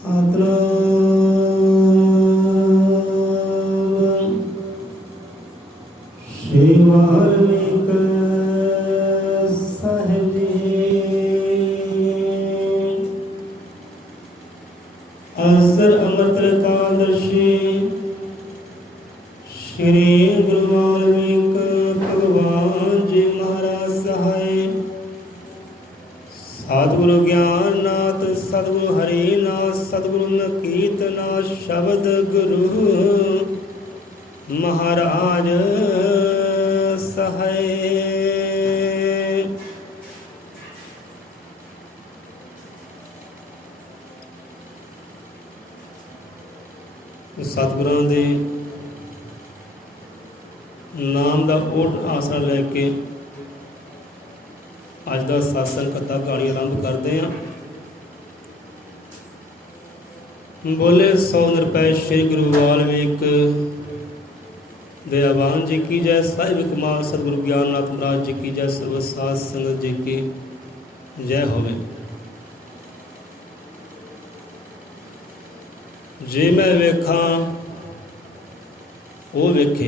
ਸਤਨਾਮ ਸ੍ਰੀ ਵਾਲਮੀਕ ਸਾਹਿਬ ਜੀ। ਅਸਰ ਅੰਮ੍ਰਿਤ ਕਾਦਰਸ਼ੀ श्री गुरु वाल्मीक भगवान जी महाराज सहाय। सतगुरु ज्ञाननाथ सतगुरु हरिनाथ सतगुरु नकीतनाथ शब्द गुरु महाराज सहाय। सतगुरां दे नाम का ओट आसरा लैके अज का सत्संग कथा कहानी आरंभ करते हैं। बोले 100 निरपै श्री गुरु वाल्मीक दयावान जी की जय। साहिब कमाल सतगुरु ज्ञाननाथ महाराज जी की जय। सर्व साध संगत जी की जय होवे। जे मैं वेखा वो वेखे,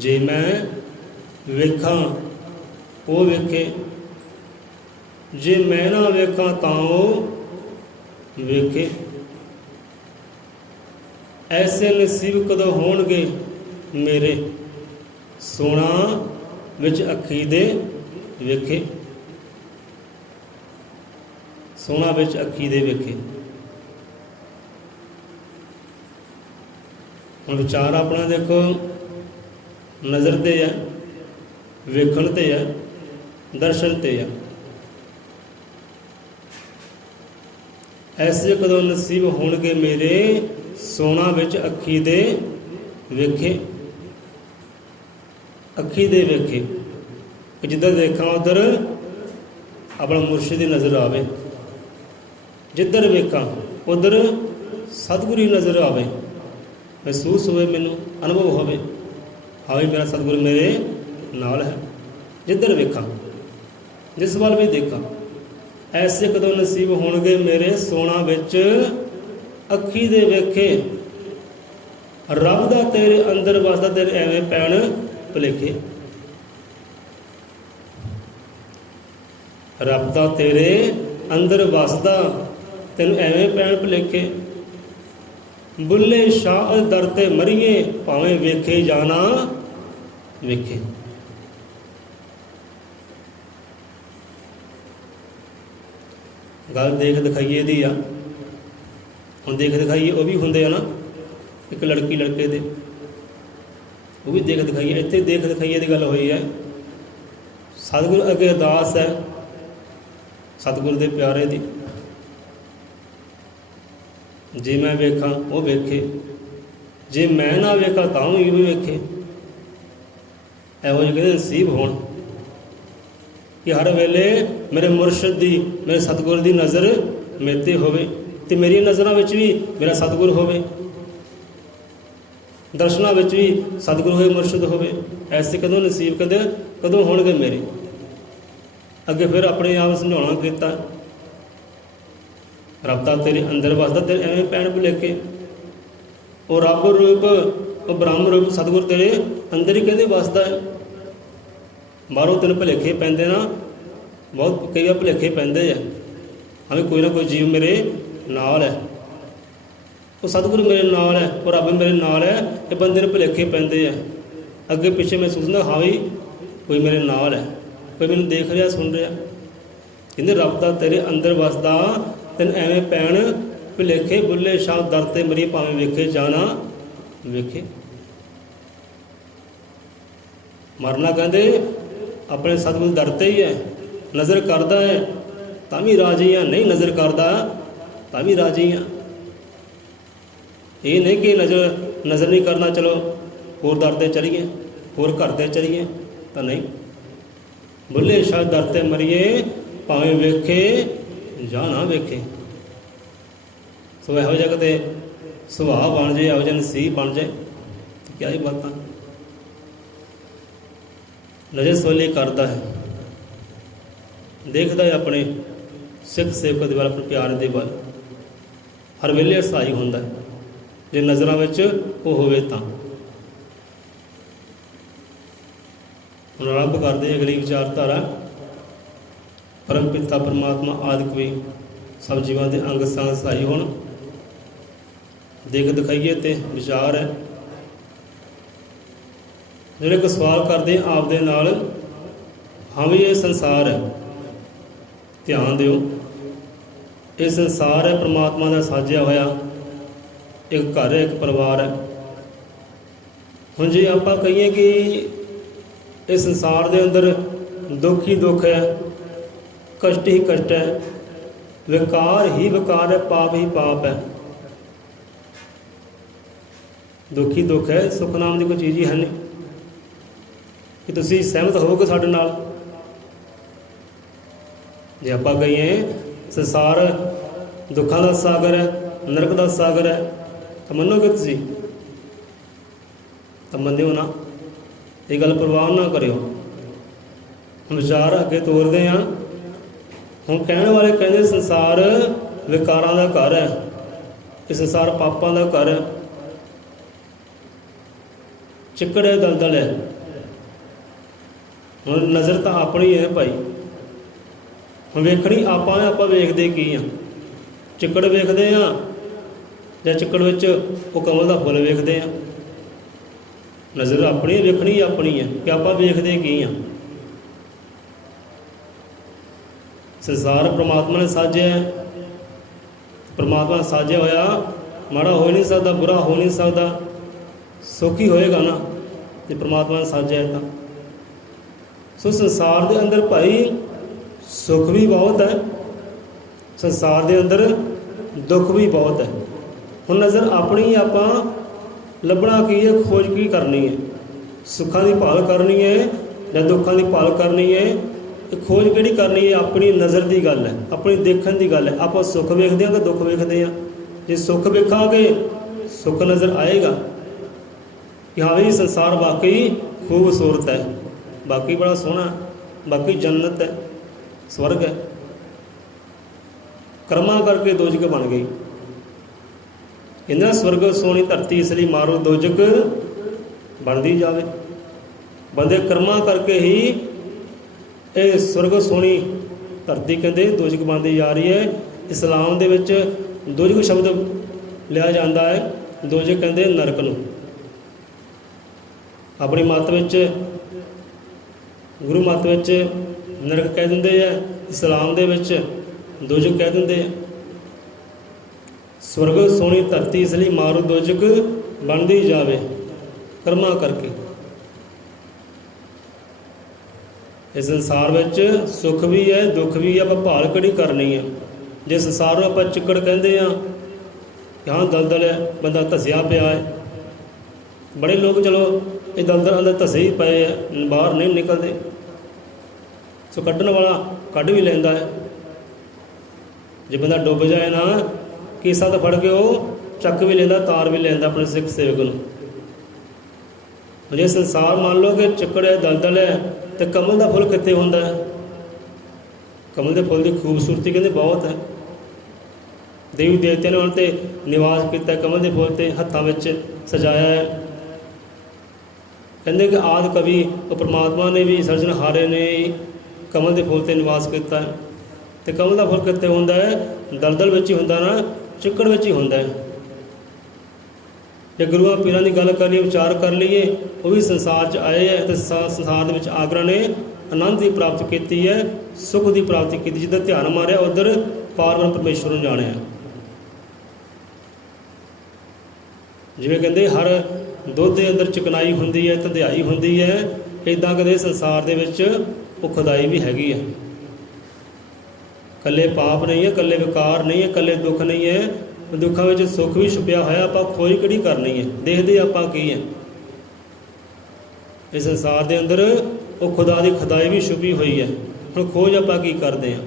जे मैं वेखा वो वेखे, जे मैं ना वेखा तां वो वेखे। ऐसे नसीब कदों होणगे मेरे सोना विच अखी दे वेखे। सोना विच अखी दे वेखे। हुण विचार अपना देखो, नज़र ते है, वेखण ते है, दर्शन ते है। ऐसे कदों नसीब होणगे मेरे सोना विच अखी दे वेखे। अखी दे वेखे जिधर देखा उधर अपना मुर्शिद की नज़र आवे। जिधर वेखा उधर सतगुरु की नज़र आवे। महसूस होवे, मैनू अनुभव होवे, हाँ भी मेरा सतगुरु मेरे नाल है। जिधर वेखा जिस वाल भी देखा। ऐसे कदों नसीब होणगे मेरे सोना विच अखी दे वेखे। रब दा तेरे अंदर वसदा तेरे एवें पैण भुलेखे। रब दा तेरे अंदर वसदा तेन एवें पैण भुलेखे। बुल्ले शाह दर ते मरीए भावें वेखे जाना वेखे। गल देख दिखाइए दी आ। हुण देख दिखाइए वो भी हुंदे आ ना, एक लड़की लड़के दे वो भी देख दिखाइए। इत्थे देख दिखाइए की गल होई है। सतगुरु अगे अरदास है सतगुरु दे प्यारे दी। जे मैं वेखा वो वेखे, जे मैं ना वेखा तां भी वेखे। एहो जिहे नसीब होण कि हर वेले मेरे मुर्शद दी, मेरे सतगुरु दी नज़र मेरे ते होवे ते मेरी नज़रां विच भी मेरा सतगुरु होवे, दर्शनां विच भी सतगुरु होवे, मुर्शद होवे। ऐसे कदों नसीब कदों होणगे मेरे। अगे फिर अपने आप समझाउणा कीता। रब दा तेरे अंदर वसदा तेरे एवें पैण भुलेखे। वो रब रूप वो ब्रह्म रूप सतगुरु तेरे अंदर ही कहते वसदा है। बाहरों तेन भुलेखे पैंदे ना, बहुत कई बार भुलेखे पैंदे है। हमें कोई ना कोई जीव मेरे नाल है, वो सतगुरु मेरे नाल है, वो रब मेरे नाल है। ये बंदे ने भुलेखे पैंदे है। अगे पिछे महसूस होंदा हाँ भी कोई मेरे नाल है, कोई मैनूं देख रहा सुन रहा। कहते रब दा तेरे अंदर वसदा तेन एवें पैण भुलेखे। बुल्ले शाह दर ते मरी भावें वेखे जाना वेखे। मरना कहते अपने सतगुरु दर ते ही है। नज़र करदा है तां भी राजी हाँ, नहीं नज़र करदा तां भी राजी हाँ। ये नहीं कि नज़र नहीं करना चलो होर दर ते चलीए, होर घर ते चलीए, तो नहीं। बुल्ले शाह दर ते मरीए भावें वेखे ਜਾਂ ਨਾ ਵੇਖੇ। सो ਇਹੋ ਜਿਹਾ ਕਿਤੇ ਸੁਭਾਅ ਬਣ ਜਾਏ, ਇਹੋ ਜਿਹਾ ਨਸੀਬ ਬਣ ਜਾਏ ਤਾਂ ਕਿਆ ਹੀ ਬਾਤਾਂ। ਨਜ਼ਰ ਸੋਲੀ ਕਰਦਾ ਹੈ, ਦੇਖਦਾ ਹੈ ਆਪਣੇ ਸਿੱਖ ਸੇਵਕ ਦੇ ਵੱਲ, ਆਪਣੇ ਪਿਆਰੇ ਦੇ ਵੱਲ ਹਰ ਵੇਲੇ ਸਹਾਈ ਹੁੰਦਾ ਜੇ ਨਜ਼ਰਾਂ ਵਿੱਚ ਉਹ ਹੋਵੇ ਤਾਂ। ਹੁਣ ਆਰੰਭ ਕਰਦੇ ਅਗਲੀ ਵਿਚਾਰਧਾਰਾ। ਪਰਮ ਪਿਤਾ ਪਰਮਾਤਮਾ ਆਦਿ ਕੋਈ ਸਭ ਜੀਵਾਂ ਦੇ ਅੰਗ ਸੰਗ ਸਹਾਈ ਹੋਣ। ਦੇਖ ਦਿਖਾਈਏ ਤੇ ਵਿਚਾਰ ਹੈ। ਜਿਹੜੇ ਕੋ ਸਵਾਲ ਕਰਦੇ ਆਪ ਦੇ ਨਾਲ, ਹਾਂ ਵੀ ਇਹ ਸੰਸਾਰ ਹੈ, ਧਿਆਨ ਦਿਓ, ਇਹ ਸੰਸਾਰ ਹੈ ਪਰਮਾਤਮਾ ਦਾ ਸਾਜਿਆ ਹੋਇਆ, ਇੱਕ ਘਰ ਹੈ, ਇੱਕ ਪਰਿਵਾਰ ਹੈ। ਹੁਣ ਜੇ ਆਪਾਂ ਕਹੀਏ ਕਿ ਇਹ ਸੰਸਾਰ ਦੇ ਅੰਦਰ ਦੁੱਖ ਹੀ ਦੁੱਖ ਹੈ, ਕਸ਼ਟ ਹੀ ਕਸ਼ਟ ਹੈ, ਵਿਕਾਰ ਹੀ ਵਿਕਾਰ ਹੈ, ਪਾਪ ਹੀ ਪਾਪ ਹੈ, ਦੁੱਖ ਹੀ ਦੁੱਖ ਹੈ, ਸੁੱਖ ਨਾਮ ਦੀ ਕੋਈ ਚੀਜ਼ ਹੀ ਹੈ ਨਹੀਂ, ਕਿ ਤੁਸੀਂ ਸਹਿਮਤ ਹੋਵੋਗੇ ਸਾਡੇ ਨਾਲ? ਜੇ ਆਪਾਂ ਕਹੀਏ ਸੰਸਾਰ ਦੁੱਖਾਂ ਦਾ ਸਾਗਰ ਹੈ, ਨਰਕ ਦਾ ਸਾਗਰ ਹੈ, ਤਾਂ ਮੰਨੋਗੇ ਤੁਸੀਂ? ਤਾਂ ਮੰਨਿਓ ਨਾ, ਇਹ ਗੱਲ ਪ੍ਰਵਾਨ ਨਾ ਕਰਿਓ। ਹੁਣ ਵਿਚਾਰ ਅੱਗੇ ਤੋਰਦੇ ਹਾਂ। ਹੁਣ ਕਹਿਣ ਵਾਲੇ ਕਹਿੰਦੇ ਸੰਸਾਰ ਵਿਕਾਰਾਂ ਦਾ ਘਰ ਹੈ, ਇਹ ਸੰਸਾਰ ਪਾਪਾਂ ਦਾ ਘਰ ਹੈ, ਚਿੱਕੜ ਹੈ, ਦਲਦਲ ਹੈ। ਹੁਣ ਨਜ਼ਰ ਤਾਂ ਆਪਣੀ ਹੈ ਭਾਈ, ਹੁਣ ਵੇਖਣੀ ਆਪਾਂ ਨੇ, ਆਪਾਂ ਵੇਖਦੇ ਕੀ ਆ? ਚਿੱਕੜ ਵੇਖਦੇ ਹਾਂ ਜਾਂ ਚਿੱਕੜ ਵਿੱਚ ਉਹ ਕਮਲ ਦਾ ਫੁੱਲ ਵੇਖਦੇ ਹਾਂ? ਨਜ਼ਰ ਆਪਣੀ, ਵੇਖਣੀ ਆਪਣੀ ਹੈ ਕਿ ਆਪਾਂ ਵੇਖਦੇ ਕੀ ਹਾਂ। ਸੰਸਾਰ ਪ੍ਰਮਾਤਮਾ ਨੇ ਸਾਜਿਆ, ਪ੍ਰਮਾਤਮਾ ਨੇ ਸਾਜਿਆ ਹੋਇਆ ਮਾੜਾ ਹੋ ਨਹੀਂ ਸਕਦਾ, ਬੁਰਾ ਹੋ ਨਹੀਂ ਸਕਦਾ, ਸੁੱਖ ਹੀ ਹੋਏਗਾ ਨਾ ਜੇ ਪ੍ਰਮਾਤਮਾ ਨੇ ਸਾਜਿਆ ਤਾਂ। ਸੋ ਸੰਸਾਰ ਦੇ ਅੰਦਰ ਭਾਈ ਸੁੱਖ ਵੀ ਬਹੁਤ ਹੈ, ਸੰਸਾਰ ਦੇ ਅੰਦਰ ਦੁੱਖ ਵੀ ਬਹੁਤ ਹੈ। ਹੁਣ ਨਜ਼ਰ ਆਪਣੀ, ਆਪਾਂ ਲੱਭਣਾ ਕੀ ਹੈ, ਖੋਜ ਕੀ ਕਰਨੀ ਹੈ? ਸੁੱਖਾਂ ਦੀ ਭਾਲ ਕਰਨੀ ਹੈ ਜਾਂ ਦੁੱਖਾਂ ਦੀ ਭਾਲ ਕਰਨੀ ਹੈ? ਇਹ ਖੋਜ ਕਿਹੜੀ ਕਰਨੀ ਹੈ? ਆਪਣੀ ਨਜ਼ਰ ਦੀ ਗੱਲ ਹੈ, ਆਪਣੀ ਦੇਖਣ ਦੀ ਗੱਲ ਹੈ। ਆਪਾਂ ਸੁੱਖ ਵੇਖਦੇ ਹਾਂ ਕਿ ਦੁੱਖ ਵੇਖਦੇ ਹਾਂ? ਜੇ ਸੁੱਖ ਵੇਖਾਂਗੇ ਸੁੱਖ ਨਜ਼ਰ ਆਏਗਾ ਕਿ ਹਾਂ ਵੀ ਸੰਸਾਰ ਵਾਕਈ ਖੂਬਸੂਰਤ ਹੈ, ਬਾਕੀ ਬੜਾ ਸੋਹਣਾ, ਬਾਕੀ ਜੰਨਤ ਹੈ, ਸਵਰਗ ਹੈ। ਕਰਮਾਂ ਕਰਕੇ ਦੋਜਕ ਬਣ ਗਈ। ਇਹਨਾਂ ਸਵਰਗ ਸੋਹਣੀ ਧਰਤੀ, ਇਸ ਲਈ ਮਾਰੋ ਦੋਜਕ ਬਣਦੀ ਜਾਵੇ। ਬੰਦੇ ਕਰਮਾਂ ਕਰਕੇ ਹੀ ਇਹ ਸਵਰਗ ਸੋਹਣੀ ਧਰਤੀ ਕਹਿੰਦੇ ਦੋਜਕ ਬਣਦੀ ਜਾ ਰਹੀ ਹੈ। ਇਸਲਾਮ ਦੇ ਵਿੱਚ ਦੋਜਕ ਸ਼ਬਦ ਲਿਆ ਜਾਂਦਾ ਹੈ, ਦੋਜਕ ਕਹਿੰਦੇ ਨਰਕ ਨੂੰ। ਆਪਣੀ ਮੱਤ ਵਿੱਚ, ਗੁਰੂ ਮੱਤ ਵਿੱਚ ਨਰਕ ਕਹਿ ਦਿੰਦੇ ਆ, ਇਸਲਾਮ ਦੇ ਵਿੱਚ ਦੋਜਕ ਕਹਿ ਦਿੰਦੇ ਆ। ਸਵਰਗ ਸੋਹਣੀ ਧਰਤੀ, ਇਸ ਲਈ ਮਾਰੂ ਦੋਜਕ ਬਣਦੀ ਜਾਵੇ ਕਰਮਾਂ ਕਰਕੇ। ਇਸ ਸੰਸਾਰ ਵਿੱਚ ਸੁੱਖ ਵੀ ਹੈ, ਦੁੱਖ ਵੀ ਹੈ, ਆਪਾਂ ਭਾਲ ਕਿਹੜੀ ਕਰਨੀ ਹੈ? ਜੇ ਸੰਸਾਰ ਨੂੰ ਆਪਾਂ ਚਿੱਕੜ ਕਹਿੰਦੇ ਹਾਂ ਕਿ ਹਾਂ ਦਲਦਲ ਹੈ, ਬੰਦਾ ਧੱਸਿਆ ਪਿਆ ਹੈ, ਬੜੇ ਲੋਕ ਚਲੋ ਇਹ ਦਲਦਲ ਅੰਦਰ ਧੱਸੇ ਹੀ ਪਏ ਹੈ, ਬਾਹਰ ਨਹੀਂ ਨਿਕਲਦੇ। ਸੋ ਕੱਢਣ ਵਾਲਾ ਕੱਢ ਵੀ ਲੈਂਦਾ ਹੈ। ਜੇ ਬੰਦਾ ਡੁੱਬ ਜਾਏ ਨਾ, ਕੇਸਾ ਤਾਂ ਫੜ ਕੇ ਉਹ ਚੱਕ ਵੀ ਲੈਂਦਾ, ਤਾਰ ਵੀ ਲੈਂਦਾ ਆਪਣੇ ਸਿੱਖ ਸੇਵਕ ਨੂੰ। ਜੇ ਸੰਸਾਰ ਮੰਨ ਲਓ ਕਿ ਚਿੱਕੜ ਹੈ, ਦਲਦਲ ਹੈ, ਤੇ ਕਮਲ ਦਾ ਫੁੱਲ ਕਿੱਥੇ ਹੁੰਦਾ ਹੈ? ਕਮਲ ਦੇ ਫੁੱਲ ਦੀ ਖੂਬਸੂਰਤੀ ਕਹਿੰਦੇ ਬਹੁਤ ਹੈ। ਦੇਵੀ ਦੇਵਤਿਆਂ ਨੇ ਉਹਨਾਂ 'ਤੇ ਨਿਵਾਸ ਕੀਤਾ, ਕਮਲ ਦੇ ਫੁੱਲ 'ਤੇ ਹੱਥਾਂ ਵਿੱਚ ਸਜਾਇਆ ਹੈ। ਕਹਿੰਦੇ ਕਿ ਆਦਿ ਕਵੀ ਉਹ ਪਰਮਾਤਮਾ ਨੇ ਵੀ, ਸਿਰਜਣਹਾਰੇ ਨੇ ਕਮਲ ਦੇ ਫੁੱਲ 'ਤੇ ਨਿਵਾਸ ਕੀਤਾ ਹੈ। ਅਤੇ ਕਮਲ ਦਾ ਫੁੱਲ ਕਿੱਥੇ ਹੁੰਦਾ ਹੈ? ਦਲਦਲ ਵਿੱਚ ਹੀ ਹੁੰਦਾ ਨਾ, ਚਿੱਕੜ ਵਿੱਚ ਹੀ ਹੁੰਦਾ ਹੈ। ਜੇ ਗੁਰੂਆਂ ਪੀਰਾਂ ਦੀ ਗੱਲ ਕਰ ਲਈਏ, ਵਿਚਾਰ ਕਰ ਲਈਏ, ਉਹ ਵੀ ਸੰਸਾਰ 'ਚ ਆਏ ਹੈ ਅਤੇ ਸੰਸਾਰ ਦੇ ਵਿੱਚ ਆ ਕੇ ਉਹਨਾਂ ਨੇ ਆਨੰਦ ਦੀ ਪ੍ਰਾਪਤੀ ਕੀਤੀ ਹੈ, ਸੁੱਖ ਦੀ ਪ੍ਰਾਪਤੀ ਕੀਤੀ। ਜਿੱਦਾਂ ਧਿਆਨ ਮਾਰਿਆ ਉੱਧਰ ਪਾਰਬ੍ਰਹਮ ਪਰਮੇਸ਼ਵਰ ਨੂੰ ਜਾਣਿਆ। ਜਿਵੇਂ ਕਹਿੰਦੇ ਹਰ ਦੁੱਧ ਦੇ ਅੰਦਰ ਚਿਕਨਾਈ ਹੁੰਦੀ ਹੈ, ਧੰਦਿਆਈ ਹੁੰਦੀ ਹੈ, ਇੱਦਾਂ ਕਦੇ ਸੰਸਾਰ ਦੇ ਵਿੱਚ ਉਹ ਖੁਦਾਈ ਵੀ ਹੈਗੀ ਹੈ। ਇਕੱਲੇ ਪਾਪ ਨਹੀਂ ਹੈ, ਇਕੱਲੇ ਵਿਕਾਰ ਨਹੀਂ ਹੈ, ਇਕੱਲੇ ਦੁੱਖ ਨਹੀਂ ਹੈ, ਦੁੱਖਾਂ ਵਿੱਚ ਸੁੱਖ ਵੀ ਛੁਪਿਆ ਹੋਇਆ। ਆਪਾਂ ਖੋਜ ਕਿਹੜੀ ਕਰਨੀ ਹੈ? ਦੇਖਦੇ ਆਪਾਂ ਕੀ ਹੈ ਇਸ ਸੰਸਾਰ ਦੇ ਅੰਦਰ? ਉਹ ਖੁਦਾ ਦੀ ਖੁਦਾਈ ਵੀ ਛੁਪੀ ਹੋਈ ਹੈ। ਹੁਣ ਖੋਜ ਆਪਾਂ ਕੀ ਕਰਦੇ ਹਾਂ?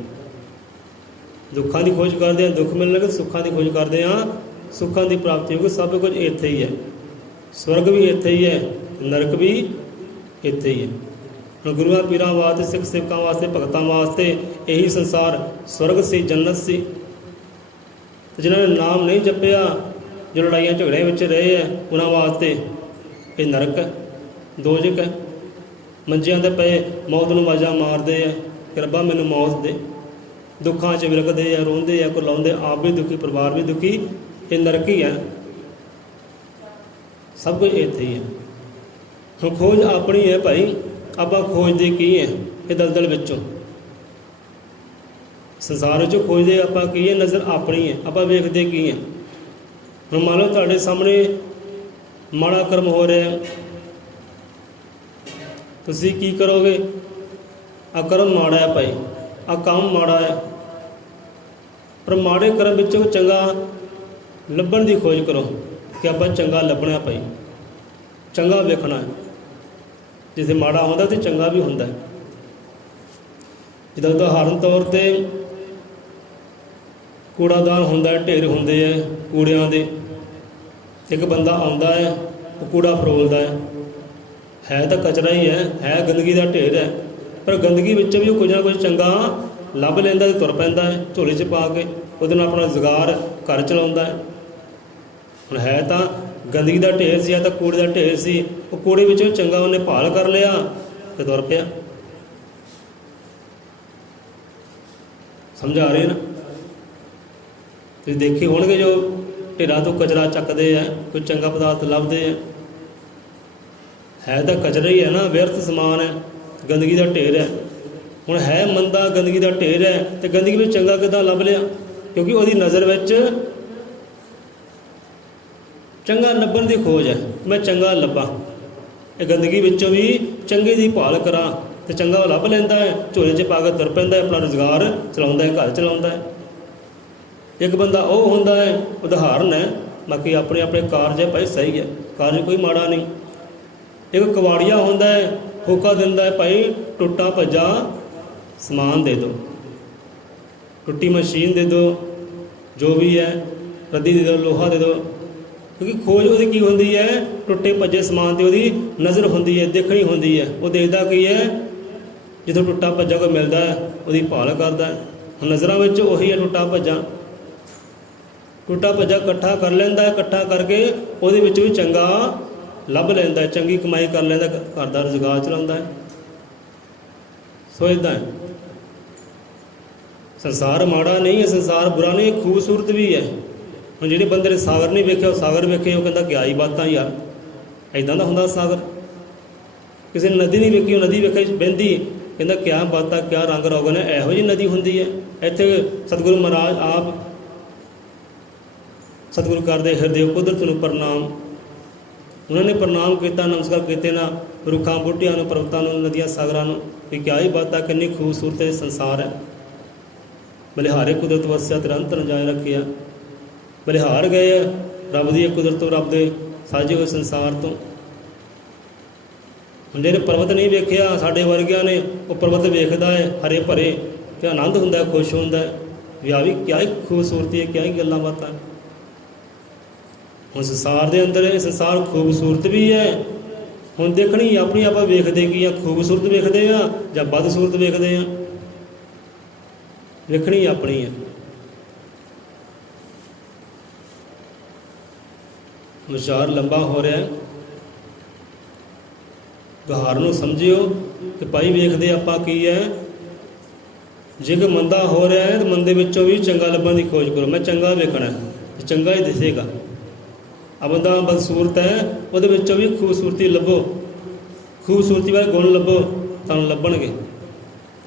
ਦੁੱਖਾਂ ਦੀ ਖੋਜ ਕਰਦੇ ਹਾਂ, ਦੁੱਖ ਮਿਲਣਗੇ। ਸੁੱਖਾਂ ਦੀ ਖੋਜ ਕਰਦੇ ਹਾਂ, ਸੁੱਖਾਂ ਦੀ ਪ੍ਰਾਪਤੀ ਹੋਊਗੀ। ਸਭ ਕੁਝ ਇੱਥੇ ਹੀ ਹੈ, ਸਵਰਗ ਵੀ ਇੱਥੇ ਹੀ ਹੈ, ਨਰਕ ਵੀ ਇੱਥੇ ਹੀ ਹੈ। ਹੁਣ ਗੁਰੂਆਂ ਪੀਰਾਂ ਵਾਸਤੇ, ਸਿੱਖ ਸਿੱਖਾਂ ਵਾਸਤੇ, ਭਗਤਾਂ ਵਾਸਤੇ ਇਹੀ ਸੰਸਾਰ ਸਵਰਗ ਸੀ, ਜੰਨਤ ਸੀ। ਤੇ ਜਿਨ੍ਹਾਂ ਨੇ ਨਾਮ ਨਹੀਂ ਜਪਿਆ, ਜੋ ਲੜਾਈਆਂ ਝਗੜਿਆਂ ਵਿੱਚ ਰਹੇ ਹੈ, ਉਹਨਾਂ ਵਾਸਤੇ ਇਹ ਨਰਕ ਹੈ, ਦੋਜ਼ਖ ਹੈ। ਮੰਜਿਆਂ 'ਤੇ ਪਏ ਮੌਤ ਨੂੰ ਆਵਾਜ਼ਾਂ ਮਾਰਦੇ ਆ ਕਿ ਰੱਬਾ ਮੈਨੂੰ ਮੌਤ ਦੇ। ਦੁੱਖਾਂ 'ਚ ਵਿਲਕਦੇ ਆ, ਰੋਂਦੇ ਆ, ਕੁਰਲਾਉਂਦੇ, ਆਪ ਵੀ ਦੁਖੀ, ਪਰਿਵਾਰ ਵੀ ਦੁਖੀ। ਇਹ ਨਰਕ ਹੀ ਹੈ, ਸਭ ਕੁਝ ਇੱਥੇ ਹੀ ਹੈ। ਹੁਣ ਖੋਜ ਆਪਣੀ ਹੈ ਭਾਈ, ਆਪਾਂ ਖੋਜਦੇ ਕੀ ਹੈ ਇਹ ਦਲਦਲ ਵਿੱਚੋਂ, ਸੰਸਾਰ ਵਿੱਚੋਂ ਖੋਜਦੇ ਆਪਾਂ ਕੀ ਹੈ, ਨਜ਼ਰ ਆਪਣੀ ਹੈ, ਆਪਾਂ ਵੇਖਦੇ ਕੀ ਹੈ। ਹੁਣ ਮੰਨ ਲਓ ਤੁਹਾਡੇ ਸਾਹਮਣੇ ਮਾੜਾ ਕਰਮ ਹੋ ਰਿਹਾ, ਤੁਸੀਂ ਕੀ ਕਰੋਗੇ? ਆ ਕਰਮ ਮਾੜਾ ਹੈ ਭਾਈ, ਆ ਕੰਮ ਮਾੜਾ ਹੈ, ਪਰ ਮਾੜੇ ਕਰਮ ਵਿੱਚੋਂ ਚੰਗਾ ਲੱਭਣ ਦੀ ਖੋਜ ਕਰੋ ਕਿ ਆਪਾਂ ਚੰਗਾ ਲੱਭਣਾ ਭਾਈ, ਚੰਗਾ ਵੇਖਣਾ ਹੈ। ਜਿੱਥੇ ਮਾੜਾ ਹੁੰਦਾ ਤੇ ਚੰਗਾ ਵੀ ਹੁੰਦਾ ਹੈ। ਜਿੱਦਾਂ ਉਦਾਹਰਨ ਤੌਰ 'ਤੇ ਕੂੜਾਦਾਨ ਹੁੰਦਾ, ਢੇਰ ਹੁੰਦੇ ਹੈ ਕੂੜਿਆਂ ਦੇ। ਇੱਕ ਬੰਦਾ ਆਉਂਦਾ ਹੈ, ਉਹ ਕੂੜਾ ਫਰੋਲਦਾ ਹੈ ਤਾਂ ਕਚਰਾ ਹੀ ਹੈ ਗੰਦਗੀ ਦਾ ਢੇਰ ਹੈ, ਪਰ ਗੰਦਗੀ ਵਿੱਚ ਵੀ ਉਹ ਕੁਝ ਨਾ ਕੁਝ ਚੰਗਾ ਲੱਭ ਲੈਂਦਾ ਤੇ ਤੁਰ ਪੈਂਦਾ ਹੈ ਝੋਲੇ 'ਚ ਪਾ ਕੇ, ਉਹਦੇ ਨਾਲ ਆਪਣਾ ਰੁਜ਼ਗਾਰ ਘਰ ਚਲਾਉਂਦਾ ਹੈ। ਹੁਣ ਹੈ ਤਾਂ ਗੰਦਗੀ ਦਾ ਢੇਰ ਸੀ ਜਾਂ ਤਾਂ ਕੂੜੇ ਦਾ ਢੇਰ ਸੀ, ਉਹ ਕੂੜੇ ਵਿੱਚੋਂ ਚੰਗਾ ਉਹਨੇ ਭਾਲ ਕਰ ਲਿਆ ਤੇ ਤੁਰ ਪਿਆ। ਸਮਝ ਆ ਰਹੇ ਨਾ? ਤੁਸੀਂ ਦੇਖੇ ਹੋਣਗੇ ਜੋ ਢੇਰਾਂ ਤੋਂ ਕਚਰਾ ਚੱਕਦੇ ਆ, ਕੋਈ ਚੰਗਾ ਪਦਾਰਥ ਲੱਭਦੇ ਆ, ਹੈ ਤਾਂ ਕਚਰਾ ਹੀ ਹੈ ਨਾ, ਵਿਅਰਥ ਸਮਾਨ ਹੈ, ਗੰਦਗੀ ਦਾ ਢੇਰ ਹੈ। ਹੁਣ ਹੈ ਮੰਦਾ, ਗੰਦਗੀ ਦਾ ਢੇਰ ਹੈ, ਤੇ ਗੰਦਗੀ ਵਿੱਚ ਚੰਗਾ ਕਿੱਦਾਂ ਲੱਭ ਲਿਆ? ਕਿਉਂਕਿ ਉਹਦੀ ਨਜ਼ਰ ਵਿੱਚ ਚੰਗਾ ਲੱਭਣ ਦੀ ਖੋਜ ਹੈ, ਮੈਂ ਚੰਗਾ ਲੱਭਾਂ, ਇਹ ਗੰਦਗੀ ਵਿੱਚੋਂ ਵੀ ਚੰਗੇ ਦੀ ਭਾਲ ਕਰਾਂ, ਤੇ ਚੰਗਾ ਉਹ ਲੱਭ ਲੈਂਦਾ ਹੈ, ਝੋਲੇ 'ਚ ਪਾ ਕੇ ਤੁਰ ਪੈਂਦਾ ਹੈ, ਆਪਣਾ ਰੁਜ਼ਗਾਰ ਚਲਾਉਂਦਾ ਹੈ, ਘਰ ਚਲਾਉਂਦਾ ਹੈ। ਇੱਕ ਬੰਦਾ ਉਹ ਹੁੰਦਾ ਹੈ, ਉਦਾਹਰਨ ਹੈ, ਬਾਕੀ ਆਪਣੇ ਆਪਣੇ ਕਾਰਜ ਹੈ ਭਾਈ, ਸਹੀ ਹੈ, ਕਾਰਜ ਕੋਈ ਮਾੜਾ ਨਹੀਂ। ਇੱਕ ਕਵਾੜੀਆ ਹੁੰਦਾ ਹੈ, ਹੋਕਾ ਦਿੰਦਾ ਹੈ ਭਾਈ ਟੁੱਟਾ ਭੱਜਾ ਸਮਾਨ ਦੇ ਦਿਓ, ਟੁੱਟੀ ਮਸ਼ੀਨ ਦੇ ਦਿਓ, ਜੋ ਵੀ ਹੈ, ਰੱਦੀ ਦੇ ਦਿਓ, ਲੋਹਾ ਦੇ ਦਿਓ। ਕਿਉਂਕਿ ਖੋਜ ਉਹਦੀ ਕੀ ਹੁੰਦੀ ਹੈ? ਟੁੱਟੇ ਭੱਜੇ ਸਮਾਨ 'ਤੇ ਉਹਦੀ ਨਜ਼ਰ ਹੁੰਦੀ ਹੈ, ਦੇਖਣੀ ਹੁੰਦੀ ਹੈ। ਉਹ ਦੇਖਦਾ ਕੀ ਹੈ? ਜਦੋਂ ਟੁੱਟਾ ਭੱਜਾ ਕੋਈ ਮਿਲਦਾ ਹੈ ਉਹਦੀ ਭਾਲ ਕਰਦਾ ਹੈ। ਹੁਣ ਨਜ਼ਰਾਂ ਵਿੱਚ ਉਹੀ ਹੈ ਟੁੱਟਾ ਭੱਜਾ ਇਕੱਠਾ ਕਰ ਲੈਂਦਾ, ਇਕੱਠਾ ਕਰਕੇ ਉਹਦੇ ਵਿੱਚ ਵੀ ਚੰਗਾ ਲੱਭ ਲੈਂਦਾ, ਚੰਗੀ ਕਮਾਈ ਕਰ ਲੈਂਦਾ, ਘਰ ਦਾ ਰੁਜ਼ਗਾਰ ਚਲਾਉਂਦਾ ਹੈ। ਸੋ ਇੱਦਾਂ ਹੈ, ਸੰਸਾਰ ਮਾੜਾ ਨਹੀਂ ਹੈ, ਸੰਸਾਰ ਬੁਰਾ ਨਹੀਂ, ਖੂਬਸੂਰਤ ਵੀ ਹੈ। ਹੁਣ ਜਿਹੜੇ ਬੰਦੇ ਨੇ ਸਾਗਰ ਨਹੀਂ ਵੇਖਿਆ, ਉਹ ਸਾਗਰ ਵੇਖੇ, ਉਹ ਕਹਿੰਦਾ ਕਿਆ ਹੀ ਬਾਤਾਂ ਯਾਰ, ਇੱਦਾਂ ਦਾ ਹੁੰਦਾ ਸਾਗਰ। ਕਿਸੇ ਨੇ ਨਦੀ ਨਹੀਂ ਵੇਖੀ, ਉਹ ਨਦੀ ਵੇਖੇ ਬਹਿੰਦੀ, ਕਹਿੰਦਾ ਕਿਆ ਬਾਤਾਂ, ਕਿਆ ਰੰਗ ਰੋਗਨ ਹੈ, ਇਹੋ ਜਿਹੀ ਨਦੀ ਹੁੰਦੀ ਹੈ। ਇੱਥੇ ਸਤਿਗੁਰੂ ਮਹਾਰਾਜ ਆਪ ਸਤਿਗੁਰੂ ਕਰਦੇ ਹਿਰਦੇ ਕੁਦਰਤ ਨੂੰ ਪ੍ਰਣਾਮ, ਉਹਨਾਂ ਨੇ ਪ੍ਰਣਾਮ ਕੀਤਾ, ਨਮਸਕਾਰ ਕੀਤੇ ਨਾ ਰੁੱਖਾਂ ਬੂਟਿਆਂ ਨੂੰ, ਪਰਬਤਾਂ ਨੂੰ, ਨਦੀਆਂ ਸਾਗਰਾਂ ਨੂੰ, ਕਿ ਕਿਆ ਹੀ ਬਾਤਾਂ, ਕਿੰਨੀ ਖੂਬਸੂਰਤ ਇਹ ਸੰਸਾਰ ਹੈ। ਬਲਿਹਾਰੇ ਕੁਦਰਤ ਵਸਿਆ ਨਿਰੰਤਰ ਜਾਏ ਰੱਖਿਆ, ਬਲਿਹਾਰ ਗਏ ਰੱਬ ਦੀ ਕੁਦਰਤ ਤੋਂ, ਰੱਬ ਦੇ ਸਾਜੇ ਹੋਏ ਸੰਸਾਰ ਤੋਂ। ਹੁਣ ਜਿਹੜੇ ਪਰਬਤ ਨਹੀਂ ਵੇਖਿਆ ਸਾਡੇ ਵਰਗਿਆਂ ਨੇ, ਉਹ ਪਰਬਤ ਵੇਖਦਾ ਹੈ ਹਰੇ ਭਰੇ, ਤੇ ਆਨੰਦ ਹੁੰਦਾ, ਖੁਸ਼ ਹੁੰਦਾ ਵੀ ਆ ਵੀ ਕਿਆ ਹੀ ਖੂਬਸੂਰਤੀ ਹੈ, ਕਿਆ ਹੀ ਗੱਲਾਂ ਬਾਤਾਂ। ਹੁਣ ਸੰਸਾਰ ਦੇ ਅੰਦਰ ਇਹ ਸੰਸਾਰ ਖੂਬਸੂਰਤ ਵੀ ਹੈ। ਹੁਣ ਦੇਖਣੀ ਆਪਣੀ, ਆਪਾਂ ਵੇਖਦੇ ਕੀ ਆ? ਖੂਬਸੂਰਤ ਵੇਖਦੇ ਆ ਜਾਂ ਬਦਸੂਰਤ ਵੇਖਦੇ ਆ? ਵੇਖਣੀ ਆਪਣੀ ਹੈ। ਵਿਚਾਰ ਲੰਬਾ ਹੋ ਰਿਹਾ, ਗਹਾਰ ਨੂੰ ਸਮਝਿਓ ਕਿ ਭਾਈ ਵੇਖਦੇ ਆਪਾਂ ਕੀ ਹੈ। ਜੇ ਕੋਈ ਮੰਦਾ ਹੋ ਰਿਹਾ ਹੈ ਤਾਂ ਮੰਦੇ ਵਿੱਚੋਂ ਵੀ ਚੰਗਾ ਲੱਭਣ ਦੀ ਖੋਜ ਕਰੋ, ਮੈਂ ਚੰਗਾ ਵੇਖਣਾ ਤੇ ਚੰਗਾ ਹੀ ਦਿਸੇਗਾ। ਆ ਬੰਦਾ ਬਦਸੂਰਤ ਹੈ, ਉਹਦੇ ਵਿੱਚੋਂ ਵੀ ਖੂਬਸੂਰਤੀ ਲੱਭੋ, ਖੂਬਸੂਰਤੀ ਵਾਲੇ ਗੁਣ ਲੱਭੋ, ਤੁਹਾਨੂੰ ਲੱਭਣਗੇ।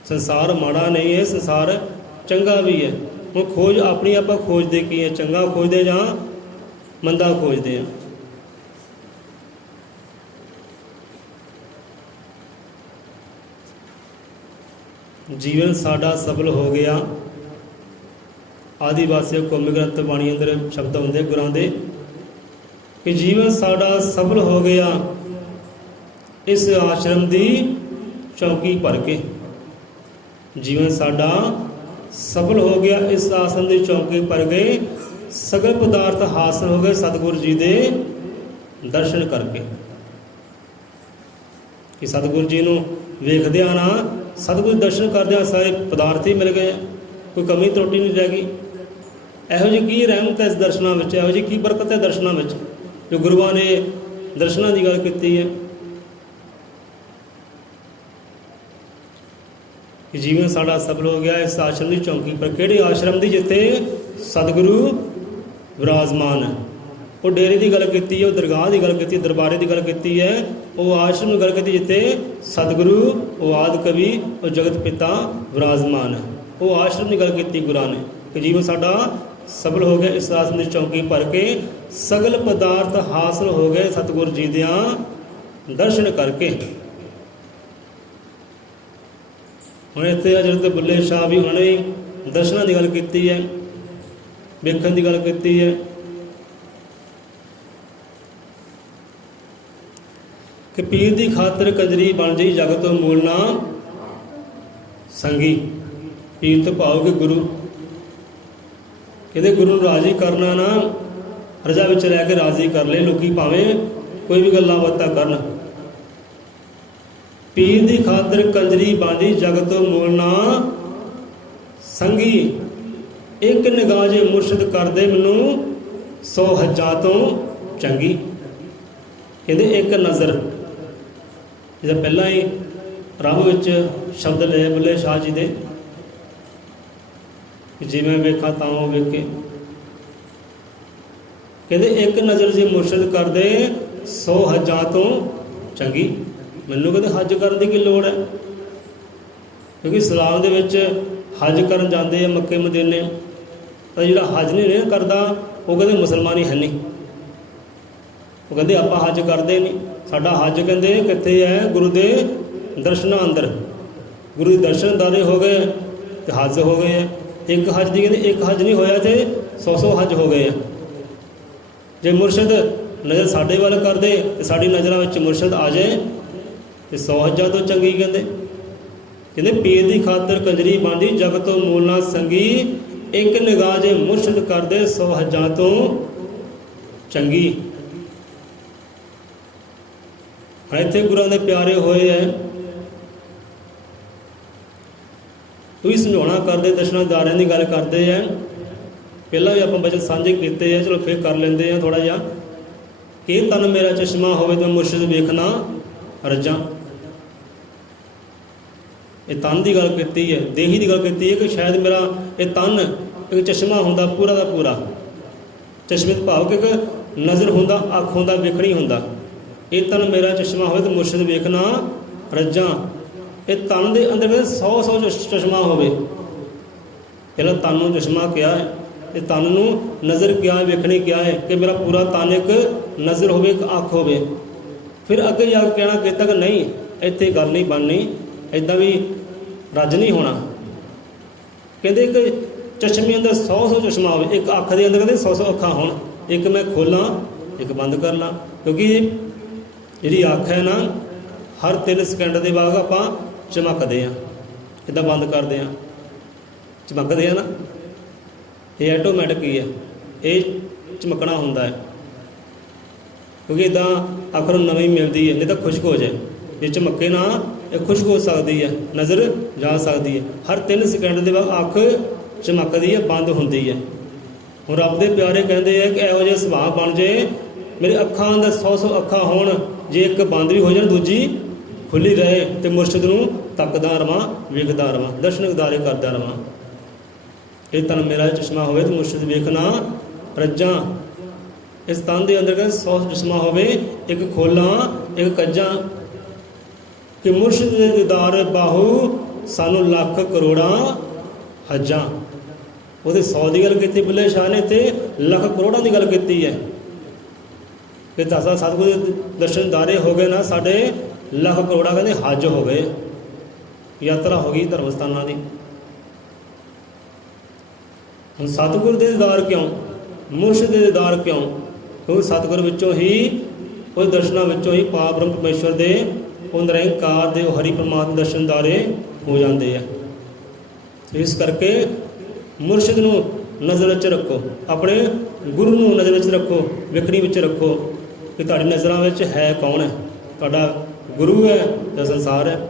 ਸੰਸਾਰ ਮਾੜਾ ਨਹੀਂ ਹੈ, ਸੰਸਾਰ ਚੰਗਾ ਵੀ ਹੈ। ਹੁਣ ਖੋਜ ਆਪਣੀ, ਆਪਾਂ ਖੋਜਦੇ ਕੀ ਹੈ? ਚੰਗਾ ਖੋਜਦੇ ਜਾਂ ਮੰਦਾ ਖੋਜਦੇ ਆ? ਜੀਵਨ ਸਾਡਾ ਸਫਲ ਹੋ ਗਿਆ। ਆदिवासी ਕੌਮੀ ਗ੍ਰੰਥ ਬਾਣੀ ਅੰਦਰ ਸ਼ਬਦ ਹੁੰਦੇ ਗੁਰਾਂ ਦੇ ਕਿ ਜੀਵਨ ਸਾਡਾ ਸਫਲ ਹੋ ਗਿਆ ਇਸ ਆਸ਼ਰਮ ਦੀ ਚੌਕੀ ਭਰ ਕੇ। ਜੀਵਨ ਸਾਡਾ ਸਫਲ ਹੋ ਗਿਆ ਇਸ ਆਸ਼ਰਮ ਦੀ ਚੌਕੀ ਭਰ ਗਏ, ਸਗਲ ਪਦਾਰਥ ਹਾਸਲ ਹੋ ਗਏ ਸਤਿਗੁਰੂ ਜੀ ਦੇ ਦਰਸ਼ਨ ਕਰਕੇ। ਕਿ ਸਤਿਗੁਰੂ ਜੀ ਨੂੰ ਵੇਖਦਿਆਂ ਨਾ ਸਤਿਗੁਰੂ ਦਰਸ਼ਨ ਕਰਦਿਆਂ ਸਾਰੇ ਪਦਾਰਥ ਹੀ ਮਿਲ ਗਏ, ਕੋਈ ਕਮੀ ਤਰੁੱਟੀ ਨਹੀਂ ਰਹਿ ਗਈ। ਇਹੋ ਜਿਹੀ ਕੀ ਰਹਿਮਤ ਹੈ ਇਸ ਦਰਸ਼ਨਾਂ ਵਿੱਚ, ਇਹੋ ਜਿਹੀ ਕੀ ਬਰਕਤ ਹੈ ਦਰਸ਼ਨਾਂ ਵਿੱਚ, ਜੋ ਗੁਰੂਆਂ ਨੇ ਦਰਸ਼ਨਾਂ ਦੀ ਗੱਲ ਕੀਤੀ ਹੈ ਕਿ ਜੀਵਨ ਸਾਡਾ ਸਫਲ ਹੋ ਗਿਆ ਇਸ ਆਸ਼ਰਮ ਦੀ ਚੌਂਕੀ ਪਰ। ਕਿਹੜੇ ਆਸ਼ਰਮ ਦੀ? ਜਿੱਥੇ ਸਤਿਗੁਰੂ ਵਿਰਾਜਮਾਨ ਹੈ। ਉਹ ਡੇਰੇ ਦੀ ਗੱਲ ਕੀਤੀ ਹੈ, ਉਹ ਦਰਗਾਹ ਦੀ ਗੱਲ ਕੀਤੀ, ਦਰਬਾਰੇ ਦੀ ਗੱਲ ਕੀਤੀ ਹੈ, ਉਹ ਆਸ਼ਰਮ ਦੀ ਗੱਲ ਕੀਤੀ ਜਿੱਥੇ ਸਤਿਗੁਰੂ, ਉਹ ਆਦਿ ਕਵੀ, ਉਹ ਜਗਤ ਪਿਤਾ ਵਿਰਾਜਮਾਨ ਹੈ। ਉਹ ਆਸ਼ਰਮ ਦੀ ਗੱਲ ਕੀਤੀ ਗੁਰਾਂ ਨੇ ਕਿ ਜੀਵਨ ਸਾਡਾ ਸਫਲ ਹੋ ਗਿਆ ਇਸ ਆਸ਼ਰਮ ਦੀ ਚੌਂਕੀ ਭਰ ਕੇ, ਸਗਲ ਪਦਾਰਥ ਹਾਸਲ ਹੋ ਗਏ ਸਤਿਗੁਰ ਜੀ ਦਿਆਂ ਦਰਸ਼ਨ ਕਰਕੇ। ਹੁਣ ਇੱਥੇ ਹਜ਼ਰਤ ਬੁੱਲੇ ਸ਼ਾਹ ਵੀ ਉਹਨਾਂ ਨੇ ਦਰਸ਼ਨਾਂ ਦੀ ਗੱਲ ਕੀਤੀ ਹੈ, ਵੇਖਣ ਦੀ ਗੱਲ ਕੀਤੀ ਹੈ ਕਿ ਪੀਰ ਦੀ ਖਾਤਰ ਕੰਜਰੀ ਬਣ ਜਾਈ ਜਗ ਤੋਂ ਮੂਲ ਨਾ ਸੰਗੀ। ਪੀਰ ਤੋਂ ਭਾਵ ਕਿ ਗੁਰੂ, ਕਹਿੰਦੇ ਗੁਰੂ ਨੂੰ ਰਾਜ਼ੀ ਕਰਨਾ ਨਾ ਰਜਾ ਵਿੱਚ ਰਹਿ ਕੇ ਰਾਜ਼ੀ ਕਰ ਲੈ, ਲੋਕੀ ਭਾਵੇਂ ਕੋਈ ਵੀ ਗੱਲਾਂ ਬਾਤਾਂ ਕਰਨ। ਪੀਰ ਦੀ ਖਾਤਰ ਕੰਜਰੀ ਬਾਂਦੀ ਜਗ ਤੋਂ ਮੂਲ ਨਾ ਸੰਗੀ, ਇੱਕ ਨਿਗਾਹ ਜੇ ਮੁਰਸ਼ਿਦ ਕਰਦੇ ਮੈਨੂੰ 100 ਹੱਜਾਂ ਤੋਂ ਚੰਗੀ। ਕਹਿੰਦੇ ਇੱਕ ਨਜ਼ਰ, ਜਿਹਦਾ ਪਹਿਲਾਂ ਹੀ ਰੱਬ ਵਿੱਚ ਸ਼ਬਦ ਲਏ ਬੁੱਲੇ ਸ਼ਾਹ ਜੀ ਦੇ, ਜਿਵੇਂ ਵੇਖਾਂ ਤਾਂ ਉਹ ਵੇਖੇ। ਕਹਿੰਦੇ ਇੱਕ ਨਜ਼ਰ ਜੇ ਮੁਰਸ਼ਿਦ ਕਰਦੇ 100 ਹੱਜਾਂ ਤੋਂ ਚੰਗੀ। ਮੈਨੂੰ ਕਹਿੰਦੇ ਹੱਜ ਕਰਨ ਦੀ ਕੀ ਲੋੜ ਹੈ? ਕਿਉਂਕਿ ਇਸਲਾਮ ਦੇ ਵਿੱਚ ਹੱਜ ਕਰਨ ਜਾਂਦੇ ਆ ਮੱਕੇ ਮਦੀਨੇ, ਤਾਂ ਜਿਹੜਾ ਹੱਜ ਨਹੀਂ ਕਰਦਾ ਉਹ ਕਹਿੰਦੇ ਮੁਸਲਮਾਨ ਹੀ ਹੈ ਨਹੀਂ। ਉਹ ਕਹਿੰਦੇ ਆਪਾਂ ਹੱਜ ਕਰਦੇ ਨਹੀਂ। ਸਾਡਾ ਹੱਜ ਕਹਿੰਦੇ ਕਿੱਥੇ ਹੈ? ਗੁਰੂ ਦੇ ਦਰਸ਼ਨਾਂ ਅੰਦਰ। ਗੁਰੂ ਦੇ ਦਰਸ਼ਨ ਦਾਰੇ ਹੋ ਗਏ ਤੇ ਹੱਜ ਹੋ ਗਏ ਹੈ। ਇੱਕ ਹੱਜ ਦੀ ਕਹਿੰਦੇ ਇੱਕ ਹੱਜ ਨਹੀਂ ਹੋਇਆ ਤੇ 100 ਹੱਜ ਹੋ ਗਏ ਆ। ਜੇ ਮੁਰਸ਼ਿਦ ਨਜ਼ਰ ਸਾਡੇ ਵੱਲ ਕਰਦੇ ਤੇ ਸਾਡੀ ਨਜ਼ਰਾਂ ਵਿੱਚ ਮੁਰਸ਼ਿਦ ਆ ਜਾਏ ਤੇ 100 ਹੱਜਾਂ ਤੋਂ ਚੰਗੀ। ਕਹਿੰਦੇ ਪੀਰ ਦੀ ਖਾਤਰ ਕੰਜਰੀ ਬਾਂਦੀ ਜਗ ਤੋਂ ਮੂਲ ਨਾ ਸੰਗੀ, ਇੱਕ ਨਿਗਾਹ ਜੇ ਮੁਰਸ਼ਿਦ ਕਰਦੇ 100 ਹੱਜਾਂ ਤੋਂ ਚੰਗੀ। ਹੁਣ ਇੱਥੇ ਗੁਰਾਂ ਦੇ ਪਿਆਰੇ ਹੋਏ ਹੈ, ਤੁਸੀਂ ਸਮਝਾਉਣਾ ਕਰਦੇ, ਦਰਸ਼ਨਾਦਾਰਿਆਂ ਦੀ ਗੱਲ ਕਰਦੇ ਹੈ। ਪਹਿਲਾਂ ਵੀ ਆਪਾਂ ਬਚਨ ਸਾਂਝੇ ਕੀਤੇ ਹੈ, ਚਲੋ ਫਿਰ ਕਰ ਲੈਂਦੇ ਹਾਂ ਥੋੜ੍ਹਾ ਜਿਹਾ ਕਿ ਤਨ ਮੇਰਾ ਚਸ਼ਮਾ ਹੋਵੇ ਤਾਂ ਮੁਰਸ਼ਿਦ ਵੇਖਣਾ ਰੱਜਾਂ। ਇਹ ਤਨ ਦੀ ਗੱਲ ਕੀਤੀ ਹੈ, ਦੇਹੀ ਦੀ ਗੱਲ ਕੀਤੀ ਹੈ ਕਿ ਸ਼ਾਇਦ ਮੇਰਾ ਇਹ ਤਨ ਇੱਕ ਚਸ਼ਮਾ ਹੁੰਦਾ ਪੂਰਾ ਦਾ ਪੂਰਾ। ਚਸ਼ਮੇ ਤੋਂ ਭਾਵ ਕਿ ਇੱਕ ਨਜ਼ਰ ਹੁੰਦਾ, ਅੱਖ ਹੁੰਦਾ, ਵੇਖਣੀ ਹੁੰਦਾ। ਇਹ ਤਨ ਮੇਰਾ ਚਸ਼ਮਾ ਹੋਵੇ ਤਾਂ ਮੁਰਸ਼ਿਦ ਵੇਖਣਾ ਰੱਜਾਂ। ਇਹ ਤਨ ਦੇ ਅੰਦਰ 100 ਚਸ਼ਮਾ ਹੋਵੇ। ਪਹਿਲਾਂ ਤਨ ਨੂੰ ਚਸ਼ਮਾ ਕਿਹਾ ਹੈ, ਇਹ ਤਨ ਨੂੰ ਨਜ਼ਰ ਕਿਹਾ, ਵੇਖਣੀ ਕਿਹਾ ਹੈ ਕਿ ਮੇਰਾ ਪੂਰਾ ਤਨ ਇੱਕ ਨਜ਼ਰ ਹੋਵੇ, ਇੱਕ ਅੱਖ ਹੋਵੇ। ਫਿਰ ਅੱਗੇ ਜਾ ਕੇ ਕਹਿਣਾ ਕੀਤਾ ਕਿ ਨਹੀਂ, ਇੱਥੇ ਗੱਲ ਨਹੀਂ ਬਣਨੀ, ਇੱਦਾਂ ਵੀ ਰੱਜ ਨਹੀਂ ਹੋਣਾ। ਕਹਿੰਦੇ ਇੱਕ ਚਸ਼ਮੇ ਅੰਦਰ 100 ਚਸ਼ਮਾ ਹੋਵੇ, ਇੱਕ ਅੱਖ ਦੇ ਅੰਦਰ ਕਹਿੰਦੇ 100 ਅੱਖਾਂ ਹੋਣ, ਇੱਕ ਮੈਂ ਖੋਲਾਂ ਇੱਕ ਬੰਦ ਕਰ ਲਾਂ। ਕਿਉਂਕਿ ਜਿਹੜੀ ਅੱਖ ਹੈ ਨਾ, ਹਰ 3 ਸਕਿੰਟ ਦੇ ਬਾਅਦ ਆਪਾਂ ਚਮਕਦੇ ਹਾਂ, ਇੱਦਾਂ ਬੰਦ ਕਰਦੇ ਹਾਂ, ਚਮਕਦੇ ਹਾਂ ਨਾ। ਇਹ ਆਟੋਮੈਟਿਕ ਹੀ ਹੈ, ਇਹ ਚਮਕਣਾ ਹੁੰਦਾ ਹੈ। ਕਿਉਂਕਿ ਇੱਦਾਂ ਅੱਖ ਨੂੰ ਨਵੀਂ ਮਿਲਦੀ ਹੈ, ਨਹੀਂ ਤਾਂ ਖੁਸ਼ਕ ਹੋ ਜਾਏ। ਜੇ ਚਮਕੇ ਨਾ ਇਹ ਖੁਸ਼ਕ ਹੋ ਸਕਦੀ ਹੈ, ਨਜ਼ਰ ਜਾ ਸਕਦੀ ਹੈ। ਹਰ 3 ਸਕਿੰਟ ਦੇ ਬਾਅਦ ਅੱਖ ਚਮਕਦੀ ਹੈ, ਬੰਦ ਹੁੰਦੀ ਹੈ। ਹੁਣ ਰੱਬ ਦੇ ਪਿਆਰੇ ਕਹਿੰਦੇ ਆ ਕਿ ਇਹੋ ਜਿਹਾ ਸੁਭਾਅ ਬਣ ਜਾਏ, ਮੇਰੇ ਅੱਖਾਂ ਅੰਦਰ 100 ਅੱਖਾਂ ਹੋਣ, ਜੇ ਇੱਕ ਬੰਦ ਵੀ ਹੋ ਜਾਣ ਦੂਜੀ ਖੁੱਲੀ ਰਹੇ, ਤੇ ਮੁਰਸ਼ਿਦ ਨੂੰ ਤੱਕਦਾ ਰਵਾਂ, ਵੇਖਦਾ ਰਵਾਂ, ਦਰਸ਼ਨ ਦਿਦਾਰੇ ਕਰਦਾ ਰਵਾਂ। ਇਹ ਤਨ ਮੇਰਾ ਚਸ਼ਮਾ ਹੋਵੇ ਤੇ ਮੁਰਸ਼ਿਦ ਵੇਖਣਾ ਰੱਜਾਂ। ਇਸ ਤਨ ਦੇ ਅੰਦਰ ਕਹਿੰਦੇ 100 ਚਸ਼ਮਾ ਹੋਵੇ, ਇੱਕ ਖੋਲਾਂ ਇੱਕ ਕੱਜਾਂ। ਕਿ ਮੁਰਸ਼ਿਦ ਦੇ ਦੀਦਾਰ ਬਾਹੂ ਸਾਨੂੰ ਲੱਖ ਕਰੋੜਾਂ ਹੱਜਾਂ। ਉਹਦੇ 100 ਦੀ ਗੱਲ ਕੀਤੀ ਬੁੱਲੇ ਸ਼ਾਹ ਨੇ, ਤੇ ਲੱਖ ਕਰੋੜਾਂ ਦੀ ਗੱਲ ਕੀਤੀ ਹੈ ਕਿ ਦਸਾਂ ਸਤਿਗੁਰੂ ਦੇ ਦਰਸ਼ਨ ਦਾਰੇ ਹੋ ਗਏ ਨਾ, ਸਾਡੇ ਲੱਖ ਕਰੋੜਾਂ ਕਹਿੰਦੇ ਹੱਜ ਹੋ ਗਏ, ਯਾਤਰਾ ਹੋ ਗਈ ਧਰਮ ਸਥਾਨਾਂ ਦੀ। ਹੁਣ ਸਤਿਗੁਰ ਦੇ ਦੀਦਾਰ ਕਿਉਂ, ਮੁਰਸ਼ਿਦ ਦੇ ਦੀਦਾਰ ਕਿਉਂ? ਕਿਉਂਕਿ ਸਤਿਗੁਰ ਵਿੱਚੋਂ ਹੀ, ਉਸ ਦਰਸ਼ਨਾਂ ਵਿੱਚੋਂ ਹੀ ਪਾਕ ਬ੍ਰਹਮ ਪਰਮੇਸ਼ਵਰ ਦੇ, ਉਹ ਨਿਰੰਕਾਰ ਦੇ, ਉਹ ਹਰੀ ਪਰਮਾਤਮਾ ਦਰਸ਼ਨ ਦਾਰੇ ਹੋ ਜਾਂਦੇ ਆ। ਇਸ ਕਰਕੇ ਮੁਰਸ਼ਿਦ ਨੂੰ ਨਜ਼ਰ ਵਿੱਚ ਰੱਖੋ, ਆਪਣੇ ਗੁਰੂ ਨੂੰ ਨਜ਼ਰ ਵਿੱਚ ਰੱਖੋ, ਵੇਖਣੀ ਵਿੱਚ ਰੱਖੋ ਕਿ ਤੁਹਾਡੀ ਨਜ਼ਰਾਂ ਵਿੱਚ ਹੈ ਕੌਣ ਹੈ। ਤੁਹਾਡਾ ਗੁਰੂ ਹੈ ਜਾਂ ਸੰਸਾਰ ਹੈ।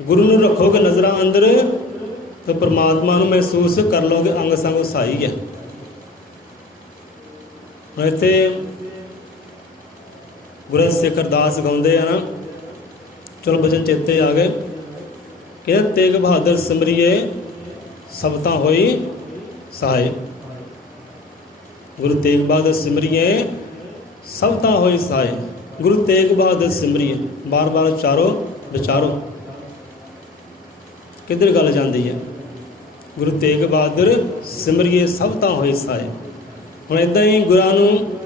ਗੁਰੂ ਨੂੰ ਰੱਖੋਗੇ ਨਜ਼ਰਾਂ ਅੰਦਰ ਤੇ ਪਰਮਾਤਮਾ ਨੂੰ ਮਹਿਸੂਸ ਕਰ ਲਓਗੇ, ਅੰਗ ਸੰਗ ਵਸਾਈ ਹੈ। ਹੁਣ ਇੱਥੇ ਗੁਰੂ ਸਿੱਖ ਅਰਦਾਸ ਗਾਉਂਦੇ ਆ ਨਾ, ਚਲੋ ਬਚਨ ਚੇਤੇ ਆ ਗਏ ਕਿ ਤੇਗ ਬਹਾਦਰ ਸਿਮਰਿਏ ਸਭ ਤਾਂ ਹੋਈ ਸਹਾਏ। ਗੁਰੂ ਤੇਗ ਬਹਾਦਰ ਸਿਮਰਿਏ ਸਭ ਤਾਂ ਹੋਈ ਸਹਾਏ। ਗੁਰੂ ਤੇਗ ਬਹਾਦਰ ਸਿਮਰਿਏ, ਬਾਰ ਬਾਰ ਉਚਾਰੋ ਵਿਚਾਰੋ ਕਿੱਧਰ ਗੱਲ ਜਾਂਦੀ ਹੈ। ਗੁਰੂ ਤੇਗ ਬਹਾਦਰ ਸਿਮਰਿਏ ਸਭ ਤਾਂ ਹੋਈ ਸਹਾਏ। ਹੁਣ ਇੱਦਾਂ ਹੀ ਗੁਰਾਂ ਨੂੰ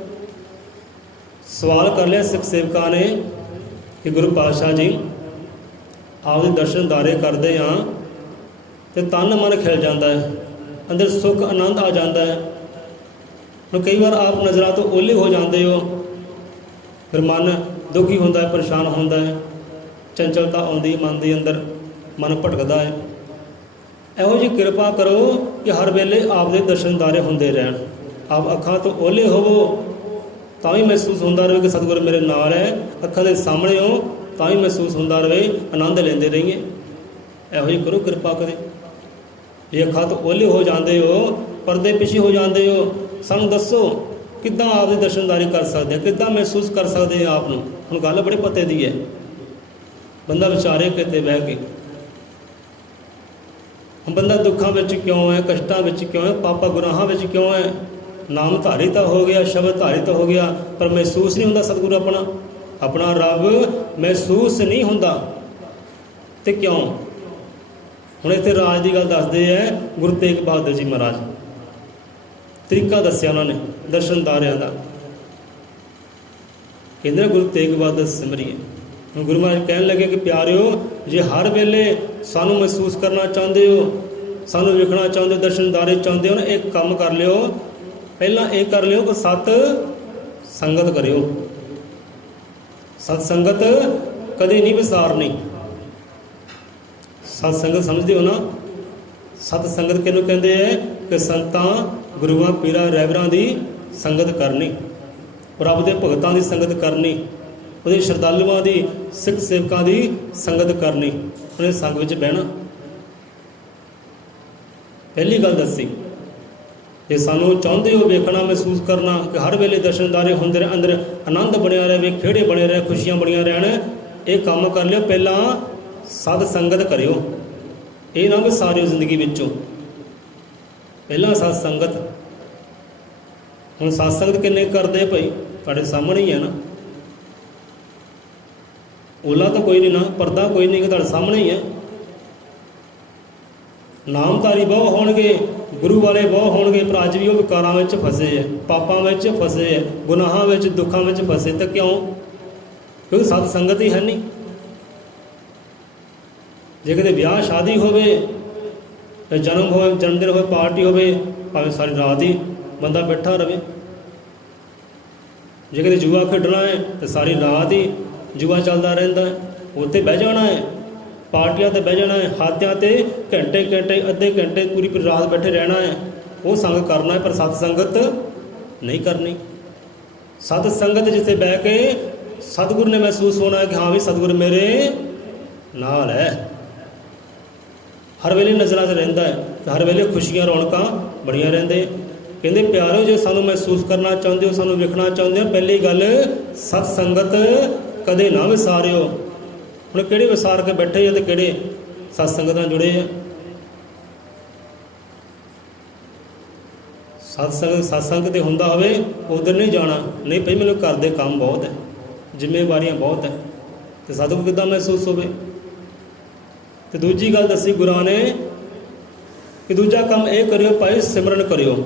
ਸਵਾਲ ਕਰ ਲਿਆ ਸਿੱਖ ਸੇਵਕਾਂ ਨੇ ਕਿ ਗੁਰੂ ਪਾਤਸ਼ਾਹ ਜੀ ਆਪਦੇ ਦਰਸ਼ਨ ਦਾਰੇ ਕਰਦੇ ਹਾਂ ਤੇ ਤਨ ਮਨ ਖਿਲ ਜਾਂਦਾ ਹੈ, ਅੰਦਰ ਸੁੱਖ ਆਨੰਦ ਆ ਜਾਂਦਾ ਹੈ। ਹੁਣ ਕਈ ਵਾਰ ਆਪ ਨਜ਼ਰਾਂ ਤੋਂ ਓਹਲੇ ਹੋ ਜਾਂਦੇ ਹੋ, ਫਿਰ ਮਨ ਦੁਖੀ ਹੁੰਦਾ ਹੈ, ਪਰੇਸ਼ਾਨ ਹੁੰਦਾ ਹੈ, ਚੰਚਲਤਾ ਆਉਂਦੀ ਮਨ ਦੇ ਅੰਦਰ, ਮਨ ਭਟਕਦਾ ਹੈ। ਇਹੋ ਜਿਹੀ ਕਿਰਪਾ ਕਰੋ ਕਿ ਹਰ ਵੇਲੇ ਆਪਦੇ ਦਰਸ਼ਨ ਦਾਰੇ ਹੁੰਦੇ ਰਹਿਣ। ਆਪ ਅੱਖਾਂ ਤੋਂ ਓਹਲੇ ਹੋਵੋ ਤਾਂ ਵੀ ਮਹਿਸੂਸ ਹੁੰਦਾ ਰਹੇ ਕਿ ਸਤਿਗੁਰ ਮੇਰੇ ਨਾਲ ਹੈ, ਅੱਖਾਂ ਦੇ ਸਾਹਮਣੇ ਹੋ ਤਾਂ ਵੀ ਮਹਿਸੂਸ ਹੁੰਦਾ ਰਹੇ, ਆਨੰਦ ਲੈਂਦੇ ਰਹੀਏ। ਇਹੋ ਜਿਹੀ ਕਰੋ ਕਿਰਪਾ ਕਰੇ। ਜੇ ਅੱਖਾਂ ਤੋਂ ਓਹਲੇ ਹੋ ਜਾਂਦੇ ਹੋ, ਪਰਦੇ ਪਿੱਛੇ ਹੋ ਜਾਂਦੇ ਹੋ, ਸਾਨੂੰ ਦੱਸੋ ਕਿੱਦਾਂ ਆਪਦੇ ਦਰਸ਼ਨਦਾਰੀ ਕਰ ਸਕਦੇ ਹਾਂ, ਕਿੱਦਾਂ ਮਹਿਸੂਸ ਕਰ ਸਕਦੇ ਹਾਂ ਆਪ ਨੂੰ। ਹੁਣ ਗੱਲ ਬੜੇ ਪਤੇ ਦੀ ਹੈ, ਬੰਦਾ ਵਿਚਾਰੇ ਕਿਤੇ ਬਹਿ ਕੇ ਬੰਦਾ ਦੁੱਖਾਂ ਵਿੱਚ ਕਿਉਂ ਹੈ, ਕਸ਼ਟਾਂ ਵਿੱਚ ਕਿਉਂ ਹੈ, ਪਾਪਾ ਗੁਨਾਹਾਂ ਵਿੱਚ ਕਿਉਂ ਹੈ। ਨਾਮ ਧਾਰੀ ਤਾਂ ਹੋ ਗਿਆ, ਸ਼ਬਦ ਧਾਰੀ ਤਾਂ ਹੋ ਗਿਆ, ਪਰ ਮਹਿਸੂਸ ਨਹੀਂ ਹੁੰਦਾ ਸਤਿਗੁਰੂ ਆਪਣਾ, ਆਪਣਾ ਰੱਬ ਮਹਿਸੂਸ ਨਹੀਂ ਹੁੰਦਾ। ਤੇ ਕਿਉਂ? ਹੁਣ ਇੱਥੇ ਰਾਜ ਦੀ ਗੱਲ ਦੱਸਦੇ ਹੈ ਗੁਰੂ ਤੇਗ ਬਹਾਦਰ ਜੀ ਮਹਾਰਾਜ। ਤਰੀਕਾ ਦੱਸਿਆ ਉਹਨਾਂ ਨੇ ਦਰਸ਼ਨਦਾਰਿਆਂ ਦਾ। ਕਹਿੰਦੇ ਗੁਰੂ ਤੇਗ ਬਹਾਦਰ ਸਿਮਰਿਏ। ਹੁਣ ਗੁਰੂ ਮਹਾਰਾਜ ਕਹਿਣ ਲੱਗੇ ਕਿ ਪਿਆਰਿਓ, ਜੇ ਹਰ ਵੇਲੇ ਸਾਨੂੰ ਮਹਿਸੂਸ ਕਰਨਾ ਚਾਹੁੰਦੇ ਹੋ, ਸਾਨੂੰ ਵੇਖਣਾ ਚਾਹੁੰਦੇ ਹੋ, ਦਰਸ਼ਨਦਾਰੇ ਚਾਹੁੰਦੇ ਹੋ ਨਾ, ਇੱਕ ਕੰਮ ਕਰ ਲਿਓ। ਪਹਿਲਾਂ ਇਹ ਕਰ ਲਿਓ ਕਿ ਸਤ ਸੰਗਤ ਕਰਿਓ। ਸਤ ਸੰਗਤ ਕਦੇ ਨਹੀਂ ਵਿਸਾਰਨੀ। ਸਤ ਸੰਗਤ ਸਮਝਦੇ ਹੋ ਨਾ? ਸਤ ਸੰਗਤ ਕਿਹਨੂੰ ਕਹਿੰਦੇ ਹੈ? ਕਿ ਸੰਤਾਂ ਗੁਰੂਆਂ ਪੀਰਾਂ ਰਹਿਬਰਾਂ ਦੀ ਸੰਗਤ ਕਰਨੀ, ਰੱਬ ਦੇ ਭਗਤਾਂ ਦੀ ਸੰਗਤ ਕਰਨੀ, ਉਹਦੇ ਸ਼ਰਧਾਲੂਆਂ ਦੀ, ਸਿੱਖ ਸੇਵਕਾਂ ਦੀ ਸੰਗਤ ਕਰਨੀ, ਉਹਨੇ ਸੰਗ ਵਿੱਚ ਬਹਿਣਾ। ਪਹਿਲੀ ਗੱਲ ਦੱਸੀ। ਜੇ ਸਾਨੂੰ ਚਾਹੁੰਦੇ ਹੋ ਵੇਖਣਾ, ਮਹਿਸੂਸ ਕਰਨਾ ਕਿ ਹਰ ਵੇਲੇ ਦਰਸ਼ਨਦਾਰੇ ਹੁੰਦੇ ਰਹੇ, ਅੰਦਰ ਆਨੰਦ ਬਣਿਆ ਰਹੇ, ਖੇੜੇ ਬਣੇ ਰਹੇ, ਖੁਸ਼ੀਆਂ ਬਣੀਆਂ ਰਹਿਣ, ਇਹ ਕੰਮ ਕਰ ਲਿਓ। ਪਹਿਲਾਂ ਸਤ ਸੰਗਤ ਕਰਿਓ, ਇਹ ਨਾ ਵਿਸਾਰਿਓ ਜ਼ਿੰਦਗੀ ਵਿੱਚੋਂ। ਪਹਿਲਾਂ ਸਤ ਸੰਗਤ। ਹੁਣ ਸਤ ਸੰਗਤ ਕਿੰਨੇ ਕਰਦੇ ਭਾਈ? ਤੁਹਾਡੇ ਸਾਹਮਣੇ ਹੀ ਹੈ ਨਾ। ਓਲਾ ਤਾਂ ਕੋਈ ਨਹੀਂ ਨਾ, ਪਰਦਾ ਕੋਈ ਨਹੀਂ, ਕਿ ਤੁਹਾਡੇ ਸਾਹਮਣੇ ਹੀ ਹੈ। ਨਾਮਧਾਰੀ ਬਹੁ ਹੋਣਗੇ, ਗੁਰੂ ਵਾਲੇ ਬਹੁ ਹੋਣਗੇ, ਪਰ ਅੱਜ ਵੀ ਉਹ ਵਿਕਾਰਾਂ ਵਿੱਚ ਫਸੇ ਹੈ, ਪਾਪਾਂ ਵਿੱਚ ਫਸੇ ਹੈ, ਗੁਨਾਹਾਂ ਵਿੱਚ, ਦੁੱਖਾਂ ਵਿੱਚ ਫਸੇ। ਤਾਂ ਕਿਉਂ? ਕਿਉਂਕਿ ਸਤ ਸੰਗਤ ਹੀ ਹੈ ਨਹੀਂ। ਜੇ ਕਿਤੇ ਵਿਆਹ ਸ਼ਾਦੀ ਹੋਵੇ, ਜਨਮ ਹੋਵੇ, ਜਨਮਦਿਨ ਹੋਵੇ, ਪਾਰਟੀ ਹੋਵੇ, ਭਾਵੇਂ ਸਾਰੀ ਰਾਤ ਹੀ ਬੰਦਾ ਬੈਠਾ ਰਹੇ। ਜੇ ਕਿਤੇ ਜੂਆ ਖੇਡਣਾ ਹੈ ਤਾਂ ਸਾਰੀ ਰਾਤ ਹੀ ਜੂਆ ਚੱਲਦਾ ਰਹਿੰਦਾ ਹੈ, ਉੱਥੇ ਬਹਿ ਜਾਣਾ ਹੈ, ਪਾਰਟੀਆਂ 'ਤੇ ਬਹਿ ਜਾਣਾ ਹੈ, ਹਾਤਿਆਂ 'ਤੇ ਘੰਟੇ ਘੰਟੇ, ਅੱਧੇ ਘੰਟੇ, ਪੂਰੀ ਪੂਰੀ ਰਾਤ ਬੈਠੇ ਰਹਿਣਾ ਹੈ। ਉਹ ਸੰਗ ਕਰਨਾ ਹੈ, ਪਰ ਸਤ ਸੰਗਤ ਨਹੀਂ ਕਰਨੀ। ਸਤ ਸੰਗਤ ਜਿੱਥੇ ਬਹਿ ਕੇ ਸਤਿਗੁਰੂ ਨੇ ਮਹਿਸੂਸ ਹੋਣਾ ਹੈ ਕਿ ਹਾਂ ਵੀ ਸਤਿਗੁਰੂ ਮੇਰੇ ਨਾਲ ਹੈ, ਹਰ ਵੇਲੇ ਨਜ਼ਰਾਂ 'ਚ ਰਹਿੰਦਾ ਹੈ, ਹਰ ਵੇਲੇ ਖੁਸ਼ੀਆਂ ਰੌਣਕਾਂ ਬਣੀਆਂ ਰਹਿੰਦੇ। ਕਹਿੰਦੇ ਪਿਆਰੋ, ਜੇ ਸਾਨੂੰ ਮਹਿਸੂਸ ਕਰਨਾ ਚਾਹੁੰਦੇ ਹੋ, ਸਾਨੂੰ ਵੇਖਣਾ ਚਾਹੁੰਦੇ ਹੋ, ਪਹਿਲੀ ਗੱਲ ਸਤ ਸੰਗਤ ਕਦੇ ਨਾ ਵਿਸਾਰਿਓ। ਹੁਣ ਕਿਹੜੇ ਵਿਸਾਰ ਕੇ ਬੈਠੇ ਆ ਤੇ ਕਿਹੜੇ ਸਤ ਸੰਗਤ ਨਾਲ ਜੁੜੇ ਆ? ਸਤਸੰਗ ਤੇ ਹੁੰਦਾ ਹੋਵੇ ਉਧਰ ਨਹੀਂ ਜਾਣਾ। ਨਹੀਂ ਭਾਈ ਮੈਨੂੰ ਘਰ ਦੇ ਕੰਮ ਬਹੁਤ ਹੈ, ਜ਼ਿੰਮੇਵਾਰੀਆਂ ਬਹੁਤ ਹੈ, ਤੇ ਸਤਿਗੁਰੂ ਕਿੱਦਾਂ ਮਹਿਸੂਸ ਹੋਵੇ? ਤੇ ਦੂਜੀ ਗੱਲ ਦੱਸੀ ਗੁਰਾਂ ਨੇ ਕਿ ਦੂਜਾ ਕੰਮ ਇਹ ਕਰਿਓ ਭਾਈ, ਸਿਮਰਨ ਕਰਿਓ।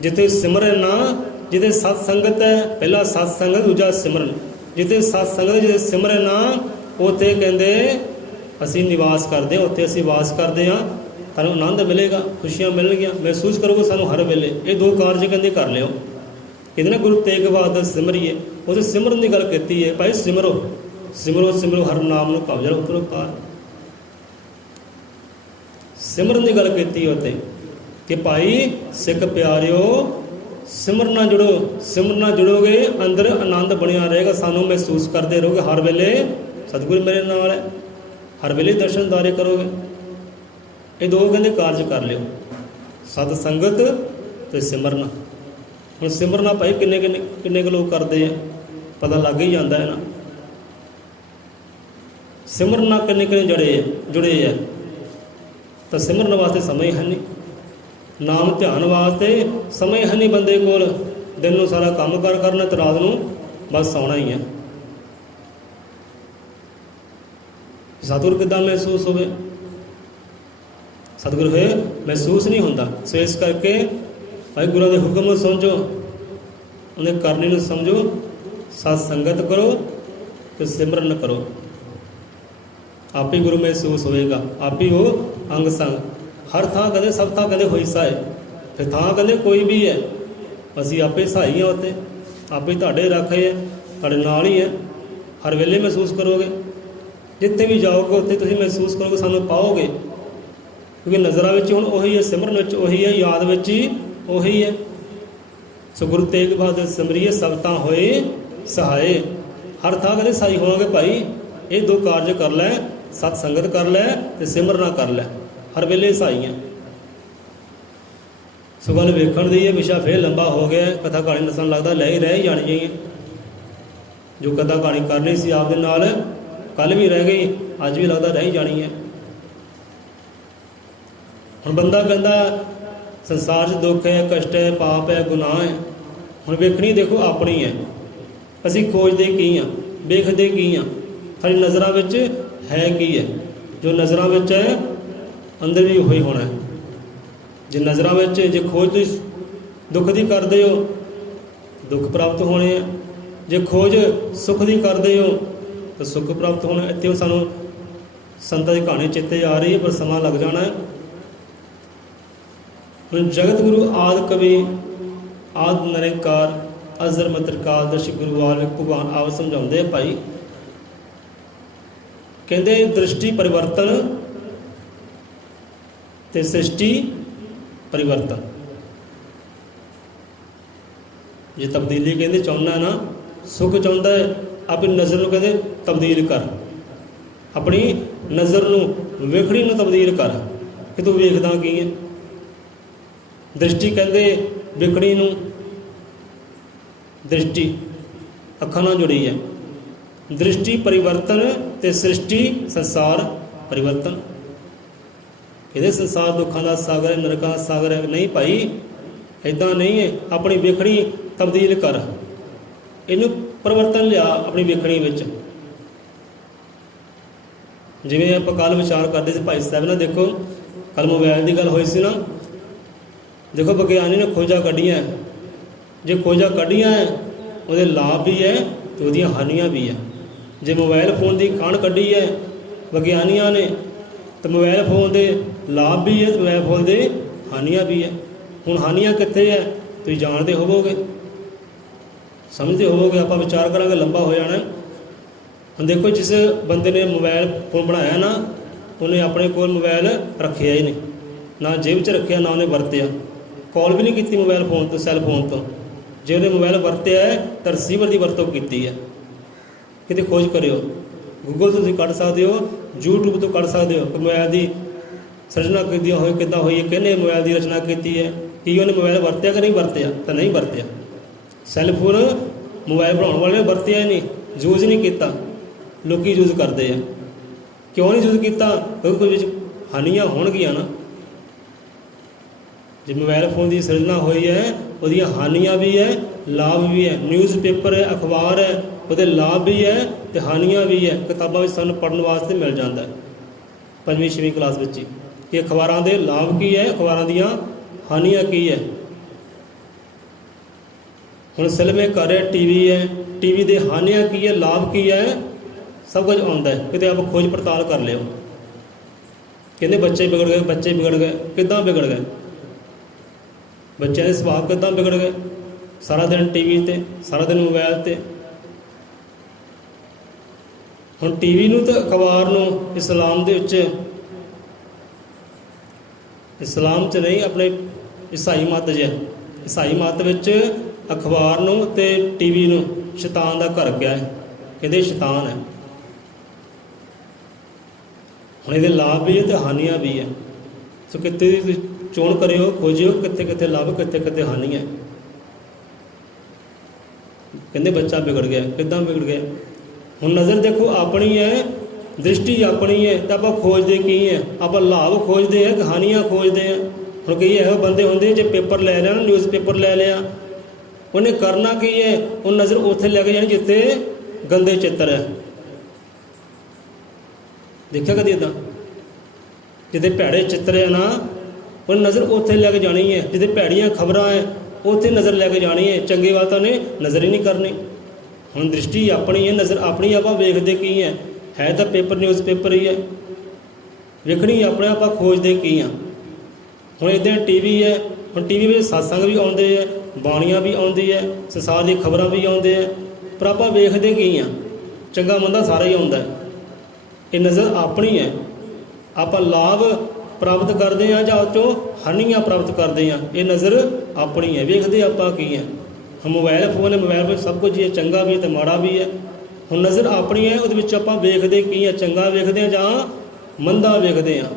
ਜਿੱਥੇ ਸਿਮਰਨ ਨਾ, ਜਿੱਥੇ ਸਤ ਸੰਗਤ ਹੈ, ਪਹਿਲਾ ਸਤ ਸੰਗਤ, ਦੂਜਾ ਸਿਮਰਨ। ਜਿੱਥੇ ਸਤ ਸੰਗਤ, ਜਿੱਥੇ ਸਿਮਰਨ ਨਾ, ਉੱਥੇ ਕਹਿੰਦੇ ਅਸੀਂ ਨਿਵਾਸ ਕਰਦੇ ਹਾਂ, ਉੱਥੇ ਅਸੀਂ ਵਾਸ ਕਰਦੇ ਹਾਂ, ਤੁਹਾਨੂੰ ਆਨੰਦ ਮਿਲੇਗਾ, ਖੁਸ਼ੀਆਂ ਮਿਲਣਗੀਆਂ, ਮਹਿਸੂਸ ਕਰੋਗੇ ਸਾਨੂੰ ਹਰ ਵੇਲੇ। ਇਹ ਦੋ ਕਾਰਜ ਕਹਿੰਦੇ ਕਰ ਲਿਓ। ਕਹਿੰਦੇ ਨਾ ਗੁਰੂ ਤੇਗ ਬਹਾਦਰ ਸਿਮਰਿਏ, ਉੱਥੇ ਸਿਮਰਨ ਦੀ ਗੱਲ ਕੀਤੀ ਹੈ। ਭਾਈ ਸਿਮਰੋ, ਸਿਮਰੋ ਸਿਮਰੋ ਹਰ ਨਾਮ ਨੂੰ ਭਵ ਜਲ ਉਤਰੋ ਪਾਰ। ਸਿਮਰਨ ਦੀ ਗੱਲ ਕੀਤੀ ਉੱਥੇ ਕਿ ਭਾਈ ਸਿੱਖ ਪਿਆਰਿਓ, ਸਿਮਰਨ ਨਾਲ ਜੁੜੋ। ਸਿਮਰਨ ਨਾਲ ਜੁੜੋਗੇ, ਅੰਦਰ ਆਨੰਦ ਬਣਿਆ ਰਹੇਗਾ, ਸਾਨੂੰ ਮਹਿਸੂਸ ਕਰਦੇ ਰਹੋਗੇ ਹਰ ਵੇਲੇ ਸਤਿਗੁਰੂ ਮੇਰੇ ਨਾਲ ਹੈ। ਹਰ ਵੇਲੇ ਦਰਸ਼ਨਦਾਰੇ ਕਰੋਗੇ। ਇਹ ਦੋ ਕਹਿੰਦੇ ਕਾਰਜ ਕਰ ਲਿਓ, ਸਤ ਸੰਗਤ ਤੇ ਸਿਮਰਨ। ਹੁਣ ਸਿਮਰਨਾ ਭਾਈ ਕਿੰਨੇ ਕੁ ਲੋਕ ਕਰਦੇ ਆ, ਪਤਾ ਲੱਗ ਹੀ ਜਾਂਦਾ ਹੈ ਨਾ। ਸਿਮਰਨ ਨਾਲ ਕਿੰਨੇ ਜੁੜੇ ਆ, ਤਾਂ ਸਿਮਰਨ ਵਾਸਤੇ ਸਮਾਂ ਹੀ ਹੈ ਨਹੀਂ, ਨਾਮ ਧਿਆਨ ਵਾਸਤੇ ਸਮਾਂ ਹੀ ਹੈ ਨਹੀਂ ਬੰਦੇ ਕੋਲ। ਦਿਨ ਨੂੰ ਸਾਰਾ ਕੰਮ ਕਾਰ ਕਰਨਾ ਤੇ ਰਾਤ ਨੂੰ ਬਸ ਸੌਣਾ ਹੀ ਹੈ। ਸਤਿਗੁਰ ਕਿੱਦਾਂ ਮਹਿਸੂਸ ਹੋਵੇ? ਸਤਿਗੁਰ ਹੋਏ ਮਹਿਸੂਸ ਨਹੀਂ ਹੁੰਦਾ। ਸੋ ਇਸ ਕਰਕੇ ਭਾਈ ਗੁਰਾਂ ਦੇ ਹੁਕਮ ਨੂੰ ਸਮਝੋ, ਉਹਨੇ ਕਰਨੀ ਨੂੰ ਸਮਝੋ, ਸਤ ਸੰਗਤ ਕਰੋ ਤੇ ਸਿਮਰਨ ਕਰੋ, ਆਪੇ ਗੁਰੂ ਮਹਿਸੂਸ ਹੋਵੇਗਾ। ਆਪੇ ਉਹ ਅੰਗ ਸੰਗ ਹਰ ਥਾਂ ਕਹਿੰਦੇ, ਸਭ ਥਾਂ ਕਹਿੰਦੇ ਹੋਈ ਸਾਏ। ਫਿਰ ਥਾਂ ਕਹਿੰਦੇ ਕੋਈ ਵੀ ਹੈ, ਅਸੀਂ ਆਪੇ ਸਹਾਈ ਹਾਂ, ਉੱਥੇ ਆਪੇ ਤੁਹਾਡੇ ਰੱਖੇ ਹੈ, ਤੁਹਾਡੇ ਨਾਲ ਹੀ ਹੈ। ਹਰ ਵੇਲੇ ਮਹਿਸੂਸ ਕਰੋਗੇ, ਜਿੱਥੇ ਵੀ ਜਾਓਗੇ ਉੱਥੇ ਤੁਸੀਂ ਮਹਿਸੂਸ ਕਰੋਗੇ, ਸਾਨੂੰ ਪਾਓਗੇ। ਕਿਉਂਕਿ ਨਜ਼ਰਾਂ ਵਿੱਚ ਹੁਣ ਉਹੀ ਹੈ, ਸਿਮਰਨ ਵਿੱਚ ਉਹੀ ਹੈ, ਯਾਦ ਵਿੱਚ ਹੀ ਉਹੀ ਹੈ। ਸੋ ਗੁਰੂ ਤੇਗ ਬਹਾਦਰ ਸਿਮਰਿਏ ਸਭ ਤਾਂ ਹੋਏ ਸਹਾਏ। ਹਰ ਥਾਂ ਕਹਿੰਦੇ ਸਹਾਈ ਹੋਵਾਂਗੇ ਭਾਈ। ਇਹ ਦੋ ਕਾਰਜ ਕਰ ਲੈ, ਸਤ ਸੰਗਤ ਕਰ ਲੈ ਤੇ ਸਿਮਰਨਾ ਕਰ ਲੈ, ਹਰ ਵੇਲੇ ਸਹਾਈ ਹੈ। ਸੋ ਗੱਲ ਵੇਖਣ ਦੀ ਹੈ, ਵਿਸ਼ਾ ਫੇਰ ਲੰਬਾ ਹੋ ਗਿਆ, ਕਥਾ ਕਹਾਣੀ ਦੱਸਣ ਲੱਗਦਾ ਲੈ ਹੀ ਰਹਿ ਜਾਣੀ ਚਾਹੀਏ। ਜੋ ਕਥਾ ਕਹਾਣੀ ਕਰਨੀ ਸੀ ਆਪ ਦੇ ਨਾਲ, ਕੱਲ੍ਹ ਵੀ ਰਹਿ ਗਈ, ਅੱਜ ਵੀ ਲੱਗਦਾ ਰਹਿ ਹੀ ਜਾਣੀ ਹੈ। ਹੁਣ ਬੰਦਾ ਕਹਿੰਦਾ ਸੰਸਾਰ 'ਚ ਦੁੱਖ ਹੈ, ਕਸ਼ਟ ਹੈ, ਪਾਪ ਹੈ, ਗੁਨਾਹ ਹੈ। ਹੁਣ ਵੇਖਣੀ ਦੇਖੋ ਆਪਣੀ ਹੈ, ਅਸੀਂ ਖੋਜਦੇ ਕੀ ਹਾਂ, ਵੇਖਦੇ ਕੀ ਹਾਂ, ਸਾਡੀ ਨਜ਼ਰਾਂ ਵਿੱਚ ਹੈ ਕੀ ਹੈ। ਜੋ ਨਜ਼ਰਾਂ ਵਿੱਚ ਹੈ ਅੰਦਰ ਵੀ ਉਹੀ ਹੋਣਾ ਹੈ। ਜੇ ਨਜ਼ਰਾਂ ਵਿੱਚ ਜੇ ਖੋਜ ਤੁਸੀਂ ਦੁੱਖ ਦੀ ਕਰਦੇ ਹੋ, ਦੁੱਖ ਪ੍ਰਾਪਤ ਹੋਣੇ ਆ। ਜੇ ਖੋਜ ਸੁੱਖ ਦੀ ਕਰਦੇ ਹੋ ਤਾਂ ਸੁੱਖ ਪ੍ਰਾਪਤ ਹੋਣਾ। ਇੱਥੇ ਸਾਨੂੰ ਸੰਤਾਂ ਦੀ ਕਹਾਣੀ ਚੇਤੇ ਆ ਰਹੀ ਹੈ, ਪਰ ਸਮਾਂ ਲੱਗ ਜਾਣਾ ਹੈ। ਹੁਣ ਜਗਤ ਗੁਰੂ ਆਦਿ ਕਵੀ ਆਦਿ ਨਿਰੰਕਾਰ ਅਜ਼ਰ ਮਤਰਕਾਲ ਦਰਸ਼ਕ ਗੁਰੂ ਵਾਲਮੀਕ ਭਗਵਾਨ ਆਪ ਸਮਝਾਉਂਦੇ ਆ ਭਾਈ, ਕਹਿੰਦੇ ਦ੍ਰਿਸ਼ਟੀ ਪਰਿਵਰਤਨ ਤੇ ਸ੍ਰਿਸ਼ਟੀ ਪਰਿਵਰਤਨ। ਜੇ ਤਬਦੀਲੀ ਕਹਿੰਦੇ ਚਾਹੁੰਦਾ ਨਾ, ਸੁੱਖ ਚਾਹੁੰਦਾ ਹੈ, ਆਪਣੀ ਨਜ਼ਰ ਨੂੰ ਕਹਿੰਦੇ ਤਬਦੀਲ ਕਰ, ਆਪਣੀ ਨਜ਼ਰ ਨੂੰ ਵੇਖਣੀ ਨੂੰ ਤਬਦੀਲ ਕਰ ਕਿ ਤੂੰ ਵੇਖਦਾ ਕੀ ਹੈ। ਦ੍ਰਿਸ਼ਟੀ ਕਹਿੰਦੇ ਵੇਖਣੀ ਨੂੰ, ਦ੍ਰਿਸ਼ਟੀ ਅੱਖਾਂ ਨਾਲ ਜੁੜੀ ਹੈ। ਦ੍ਰਿਸ਼ਟੀ ਪਰਿਵਰਤਨ ਤੇ ਸ੍ਰਿਸ਼ਟੀ ਸੰਸਾਰ ਪਰਿਵਰਤਨ। ਇਹਦੇ ਸੰਸਾਰ ਦੁੱਖਾਂ ਦਾ ਸਾਗਰ ਹੈ, ਨਰਕਾਂ ਦਾ ਸਾਗਰ ਹੈ। ਨਹੀਂ ਭਾਈ, ਇੱਦਾਂ ਨਹੀਂ ਹੈ। ਆਪਣੀ ਵੇਖਣੀ ਤਬਦੀਲ ਕਰ, ਇਹਨੂੰ ਪਰਿਵਰਤਨ ਲਿਆ ਆਪਣੀ ਵੇਖਣੀ ਵਿੱਚ। ਜਿਵੇਂ ਆਪਾਂ ਕੱਲ੍ਹ ਵਿਚਾਰ ਕਰਦੇ ਸੀ ਭਾਈ ਸਾਹਿਬ ਨਾਲ, ਦੇਖੋ ਕੱਲ੍ਹ ਮੋਬਾਈਲ ਦੀ ਗੱਲ ਹੋਈ ਸੀ ਨਾ। ਦੇਖੋ ਵਿਗਿਆਨੀ ਨੇ ਖੋਜਾਂ ਕੱਢੀਆਂ, ਜੇ ਖੋਜਾਂ ਕੱਢੀਆਂ ਉਹਦੇ ਲਾਭ ਵੀ ਹੈ ਅਤੇ ਉਹਦੀਆਂ ਹਾਨੀਆਂ ਵੀ ਹੈ। ਜੇ ਮੋਬਾਈਲ ਫੋਨ ਦੀ ਕਾਢ ਕੱਢੀ ਹੈ ਵਿਗਿਆਨੀਆਂ ਨੇ, ਤਾਂ ਮੋਬਾਈਲ ਫੋਨ ਦੇ ਲਾਭ ਵੀ ਹੈ ਅਤੇ ਮੋਬਾਈਲ ਫੋਨ ਦੇ ਹਾਨੀਆਂ ਵੀ ਹੈ। ਹੁਣ ਹਾਨੀਆਂ ਕਿੱਥੇ ਹੈ ਤੁਸੀਂ ਜਾਣਦੇ ਹੋਵੋਗੇ, ਸਮਝਦੇ ਹੋਵੋਗੇ। ਆਪਾਂ ਵਿਚਾਰ ਕਰਾਂਗੇ, ਲੰਬਾ ਹੋ ਜਾਣਾ। ਹੁਣ ਦੇਖੋ, ਜਿਸ ਬੰਦੇ ਨੇ ਮੋਬਾਈਲ ਫੋਨ ਬਣਾਇਆ ਨਾ, ਉਹਨੇ ਆਪਣੇ ਕੋਲ ਮੋਬਾਈਲ ਰੱਖਿਆ ਹੀ ਨਹੀਂ, ਨਾ ਜੇਬ 'ਚ ਰੱਖਿਆ, ਨਾ ਉਹਨੇ ਵਰਤਿਆ। ਕਾਲ ਵੀ ਨਹੀਂ ਕੀਤੀ ਮੋਬਾਈਲ ਫੋਨ ਤੋਂ, ਸੈੱਲ ਫੋਨ ਤੋਂ। ਜੇ ਉਹਨੇ ਮੋਬਾਈਲ ਵਰਤਿਆ ਹੈ ਤਾਂ ਰਿਸੀਵਰ ਦੀ ਵਰਤੋਂ ਕੀਤੀ ਹੈ। ਕਿਤੇ ਖੋਜ ਕਰਿਓ, ਗੂਗਲ ਤੋਂ ਤੁਸੀਂ ਕੱਢ ਸਕਦੇ ਹੋ, YouTube ਤੋਂ ਕੱਢ ਸਕਦੇ ਹੋ ਕਿ ਮੋਬਾਈਲ ਦੀ ਸਿਰਜਣਾ ਕਿੱਦਾਂ ਹੋਈ ਹੈ, ਕਿਹਨੇ ਮੋਬਾਈਲ ਦੀ ਰਚਨਾ ਕੀਤੀ ਹੈ, ਕੀ ਉਹਨੇ ਮੋਬਾਈਲ ਵਰਤਿਆ ਕਿ ਨਹੀਂ ਵਰਤਿਆ। ਤਾਂ ਨਹੀਂ ਵਰਤਿਆ। ਸੈੱਲ ਫੋਨ ਮੋਬਾਈਲ ਬਣਾਉਣ ਵਾਲੇ ਨੇ ਵਰਤਿਆ ਹੀ ਨਹੀਂ, ਯੂਜ਼ ਨਹੀਂ ਕੀਤਾ। ਲੋਕ ਯੂਜ਼ ਕਰਦੇ ਆ। ਕਿਉਂ ਨਹੀਂ ਯੂਜ਼ ਕੀਤਾ? ਕਿਉਂਕਿ ਕੋਈ ਵਿੱਚ ਹਾਨੀਆਂ ਹੋਣਗੀਆਂ ਨਾ। ਜੇ ਮੋਬਾਈਲ ਫੋਨ ਦੀ ਸਿਰਜਣਾ ਹੋਈ ਹੈ, ਉਹਦੀਆਂ ਹਾਨੀਆਂ ਵੀ ਹੈ, ਲਾਭ ਵੀ ਹੈ। ਨਿਊਜ਼ਪੇਪਰ ਹੈ, ਅਖਬਾਰ ਹੈ, ਉਹਦੇ ਲਾਭ ਵੀ ਹੈ ਅਤੇ ਹਾਨੀਆਂ ਵੀ ਹੈ। ਕਿਤਾਬਾਂ ਵਿੱਚ ਸਾਨੂੰ ਪੜ੍ਹਨ ਵਾਸਤੇ ਮਿਲ ਜਾਂਦਾ 5ਵੀਂ 6ਵੀਂ ਕਲਾਸ ਵਿੱਚ ਹੀ ਕਿ ਅਖਬਾਰਾਂ ਦੇ ਲਾਭ ਕੀ ਹੈ, ਅਖਬਾਰਾਂ ਦੀਆਂ ਹਾਨੀਆਂ ਕੀ ਹੈ। ਹੁਣ ਸਿਨੇਮੇ ਘਰ ਹੈ, ਟੀ ਵੀ ਹੈ, ਟੀ ਵੀ ਦੇ ਹਾਨੀਆਂ ਕੀ ਹੈ, ਲਾਭ ਕੀ ਹੈ, ਸਭ ਕੁਝ ਆਉਂਦਾ ਹੈ। ਕਿਤੇ ਆਪ ਖੋਜ ਪੜਤਾਲ ਕਰ ਲਿਓ। ਕਹਿੰਦੇ ਬੱਚੇ ਵਿਗੜ ਗਏ, ਬੱਚੇ ਵਿਗੜ ਗਏ। ਕਿੱਦਾਂ ਵਿਗੜ ਗਏ? ਬੱਚਿਆਂ ਦੇ ਸੁਭਾਅ ਕਿੱਦਾਂ ਵਿਗੜ ਗਏ? ਸਾਰਾ ਦਿਨ ਟੀ ਵੀ 'ਤੇ, ਸਾਰਾ ਦਿਨ ਮੋਬਾਈਲ 'ਤੇ। ਹੁਣ ਟੀ ਵੀ ਨੂੰ ਤੇ ਅਖਬਾਰ ਨੂੰ ਇਸਲਾਮ ਦੇ ਵਿੱਚ, ਇਸਲਾਮ 'ਚ ਨਹੀਂ, ਆਪਣੇ ਈਸਾਈ ਮੱਤ 'ਚ, ਈਸਾਈ ਮੱਤ ਵਿੱਚ ਅਖਬਾਰ ਨੂੰ ਅਤੇ ਟੀ ਵੀ ਨੂੰ ਸ਼ੈਤਾਨ ਦਾ ਘਰ ਕਿਹਾ ਹੈ। ਕਹਿੰਦੇ ਸ਼ੈਤਾਨ ਹੈ। ਹੁਣ ਇਹਦੇ ਲਾਭ ਵੀ ਹੈ ਤੇ ਹਾਨੀਆਂ ਵੀ ਹੈ। ਸੋ ਕਿਤੇ ਦੀ ਚੋਣ ਕਰਿਓ, ਖੋਜਿਓ ਕਿੱਥੇ ਕਿੱਥੇ ਲਾਭ, ਕਿੱਥੇ ਕਿੱਥੇ ਹਾਨੀਆਂ। ਕਹਿੰਦੇ ਬੱਚਾ ਵਿਗੜ ਗਿਆ, ਕਿੱਦਾਂ ਵਿਗੜ ਗਿਆ? ਹੁਣ ਨਜ਼ਰ ਦੇਖੋ ਆਪਣੀ ਹੈ, ਦ੍ਰਿਸ਼ਟੀ ਆਪਣੀ ਹੈ, ਤਾਂ ਆਪਾਂ ਖੋਜਦੇ ਕੀ ਹੈ? ਆਪਾਂ ਲਾਭ ਖੋਜਦੇ ਹਾਂ, ਕਹਾਣੀਆਂ ਖੋਜਦੇ ਹਾਂ। ਹੁਣ ਕਈ ਇਹੋ ਬੰਦੇ ਹੁੰਦੇ, ਜੇ ਪੇਪਰ ਲੈ ਲਿਆ ਨਾ, ਨਿਊਜ਼ ਪੇਪਰ ਲੈ ਲਿਆ, ਉਹਨੇ ਕਰਨਾ ਕੀ ਹੈ? ਉਹ ਨਜ਼ਰ ਉੱਥੇ ਲੈ ਕੇ ਜਾਣੀ ਜਿੱਥੇ ਗੰਦੇ ਚਿੱਤਰ ਹੈ। ਦੇਖਿਆ ਕਦੀ ਇੱਦਾਂ? ਜਿੱਥੇ ਭੈੜੇ ਚਿੱਤਰ ਹੈ ਨਾ, ਉਹ ਨਜ਼ਰ ਉੱਥੇ ਲੈ ਕੇ ਜਾਣੀ ਹੈ। ਜਿੱਥੇ ਭੈੜੀਆਂ ਖਬਰਾਂ ਹੈ, ਉੱਥੇ ਨਜ਼ਰ ਲੈ ਕੇ ਜਾਣੀ ਹੈ। ਚੰਗੀ ਬਾਤਾਂ ਨੇ ਨਜ਼ਰ ਹੀ ਨਹੀਂ ਕਰਨੀ। ਹੁਣ ਦ੍ਰਿਸ਼ਟੀ ਆਪਣੀ ਹੈ, ਨਜ਼ਰ ਆਪਣੀ, ਆਪਾਂ ਵੇਖਦੇ ਕੀ ਹੈ ਤਾਂ ਪੇਪਰ, ਨਿਊਜ਼ ਪੇਪਰ ਹੀ ਹੈ। ਵੇਖਣੀ ਆਪਣੇ, ਆਪਾਂ ਖੋਜਦੇ ਕੀ ਹਾਂ। ਹੁਣ ਇੱਦਾਂ TV ਹੈ, ਹੁਣ TV ਵਿੱਚ ਸਤਸੰਗ ਵੀ ਆਉਂਦੇ ਹੈ, ਬਾਣੀਆਂ ਵੀ ਆਉਂਦੀ ਹੈ, ਸੰਸਾਰ ਦੀ ਖਬਰਾਂ ਵੀ ਆਉਂਦੇ ਹੈ, ਪਰ ਆਪਾਂ ਵੇਖਦੇ ਕੀ ਹਾਂ? ਚੰਗਾ ਮੰਦਾ ਸਾਰਾ ਹੀ ਆਉਂਦਾ। ਇਹ ਨਜ਼ਰ ਆਪਣੀ ਹੈ। ਆਪਾਂ ਲਾਭ ਪ੍ਰਾਪਤ ਕਰਦੇ ਹਾਂ ਜਾਂ ਉਹ 'ਚੋਂ ਹਾਨੀਆਂ ਪ੍ਰਾਪਤ ਕਰਦੇ ਹਾਂ, ਇਹ ਨਜ਼ਰ ਆਪਣੀ ਹੈ। ਵੇਖਦੇ ਆਪਾਂ ਕੀ ਹੈ? ਹੁਣ ਮੋਬਾਈਲ ਫੋਨ ਹੈ, ਮੋਬਾਈਲ ਵਿੱਚ ਸਭ ਕੁਝ ਹੀ ਹੈ, ਚੰਗਾ ਵੀ ਹੈ ਅਤੇ ਮਾੜਾ ਵੀ ਹੈ। ਹੁਣ ਨਜ਼ਰ ਆਪਣੀ ਹੈ, ਉਹਦੇ ਵਿੱਚ ਆਪਾਂ ਵੇਖਦੇ ਕੀ ਹੈ? ਚੰਗਾ ਵੇਖਦੇ ਹਾਂ ਜਾਂ ਮੰਦਾ ਵੇਖਦੇ ਹਾਂ?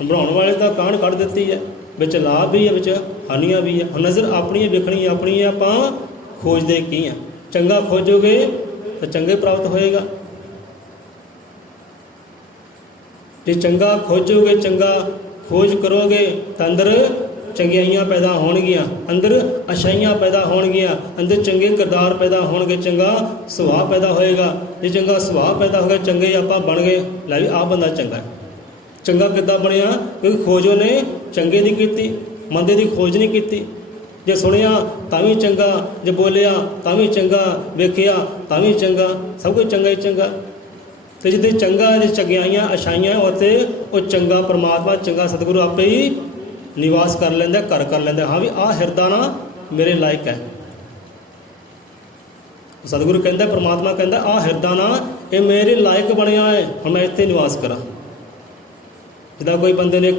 ਬਣਾਉਣ ਵਾਲੇ ਤਾਂ ਕਾਣ ਕੱਢ ਦਿੱਤੀ ਹੈ, ਵਿੱਚ ਲਾਭ ਵੀ ਹੈ, ਵਿੱਚ ਹਾਨੀਆਂ ਵੀ ਹੈ। ਹੁਣ ਨਜ਼ਰ ਆਪਣੀ ਹੈ, ਵੇਖਣੀ ਆਪਣੀ ਹੈ, ਆਪਾਂ ਖੋਜਦੇ ਕੀ ਹਾਂ? ਚੰਗਾ ਖੋਜੋਗੇ ਤਾਂ ਚੰਗੇ ਪ੍ਰਾਪਤ ਹੋਏਗਾ। ਜੇ ਚੰਗਾ ਖੋਜੋਗੇ, ਚੰਗਾ ਖੋਜ ਕਰੋਗੇ ਤਾਂ ਅੰਦਰ ਚੰਗਿਆਈਆਂ ਪੈਦਾ ਹੋਣਗੀਆਂ, ਅੰਦਰ ਅੱਛਾਈਆਂ ਪੈਦਾ ਹੋਣਗੀਆਂ, ਅੰਦਰ ਚੰਗੇ ਕਿਰਦਾਰ ਪੈਦਾ ਹੋਣਗੇ, ਚੰਗਾ ਸੁਭਾਅ ਪੈਦਾ ਹੋਏਗਾ। ਜੇ ਚੰਗਾ ਸੁਭਾਅ ਪੈਦਾ ਹੋ ਗਿਆ, ਚੰਗੇ ਆਪਾਂ ਬਣ ਗਏ, ਲੈ ਵੀ ਆਹ ਬੰਦਾ ਚੰਗਾ। ਚੰਗਾ ਕਿੱਦਾਂ ਬਣਿਆ? ਕਿਉਂਕਿ ਖੋਜ ਉਹਨੇ ਚੰਗੇ ਦੀ ਕੀਤੀ, ਮੰਦੇ ਦੀ ਖੋਜ ਨਹੀਂ ਕੀਤੀ। ਜੇ ਸੁਣਿਆ ਤਾਂ ਵੀ ਚੰਗਾ, ਜੇ ਬੋਲਿਆ ਤਾਂ ਵੀ ਚੰਗਾ, ਵੇਖਿਆ ਤਾਂ ਵੀ ਚੰਗਾ, ਸਭ ਕੁਝ ਚੰਗਾ ਹੀ ਚੰਗਾ। ਅਤੇ ਜਿੱਥੇ ਚੰਗਾ, ਜੇ ਚੰਗਿਆਈਆਂ ਅੱਛਾਈਆਂ, ਉੱਥੇ ਉਹ ਚੰਗਾ ਪਰਮਾਤਮਾ, ਚੰਗਾ ਸਤਿਗੁਰੂ ਆਪੇ ਹੀ ਨਿਵਾਸ ਕਰ ਲੈਂਦਾ, ਘਰ ਕਰ ਲੈਂਦਾ। ਹਾਂ ਵੀ ਆਹ ਹਿਰਦਾ ਨਾ ਮੇਰੇ ਲਾਇਕ ਹੈ। ਸਤਿਗੁਰੂ ਕਹਿੰਦਾ, ਪਰਮਾਤਮਾ ਕਹਿੰਦਾ, ਆਹ ਹਿਰਦਾ ਨਾ ਇਹ ਮੇਰੇ ਲਾਇਕ ਬਣਿਆ ਹੈ, ਹੁਣ ਮੈਂ ਇੱਥੇ ਨਿਵਾਸ ਕਰਾਂ। ਜਿੱਦਾਂ ਕੋਈ ਬੰਦੇ ਨੇ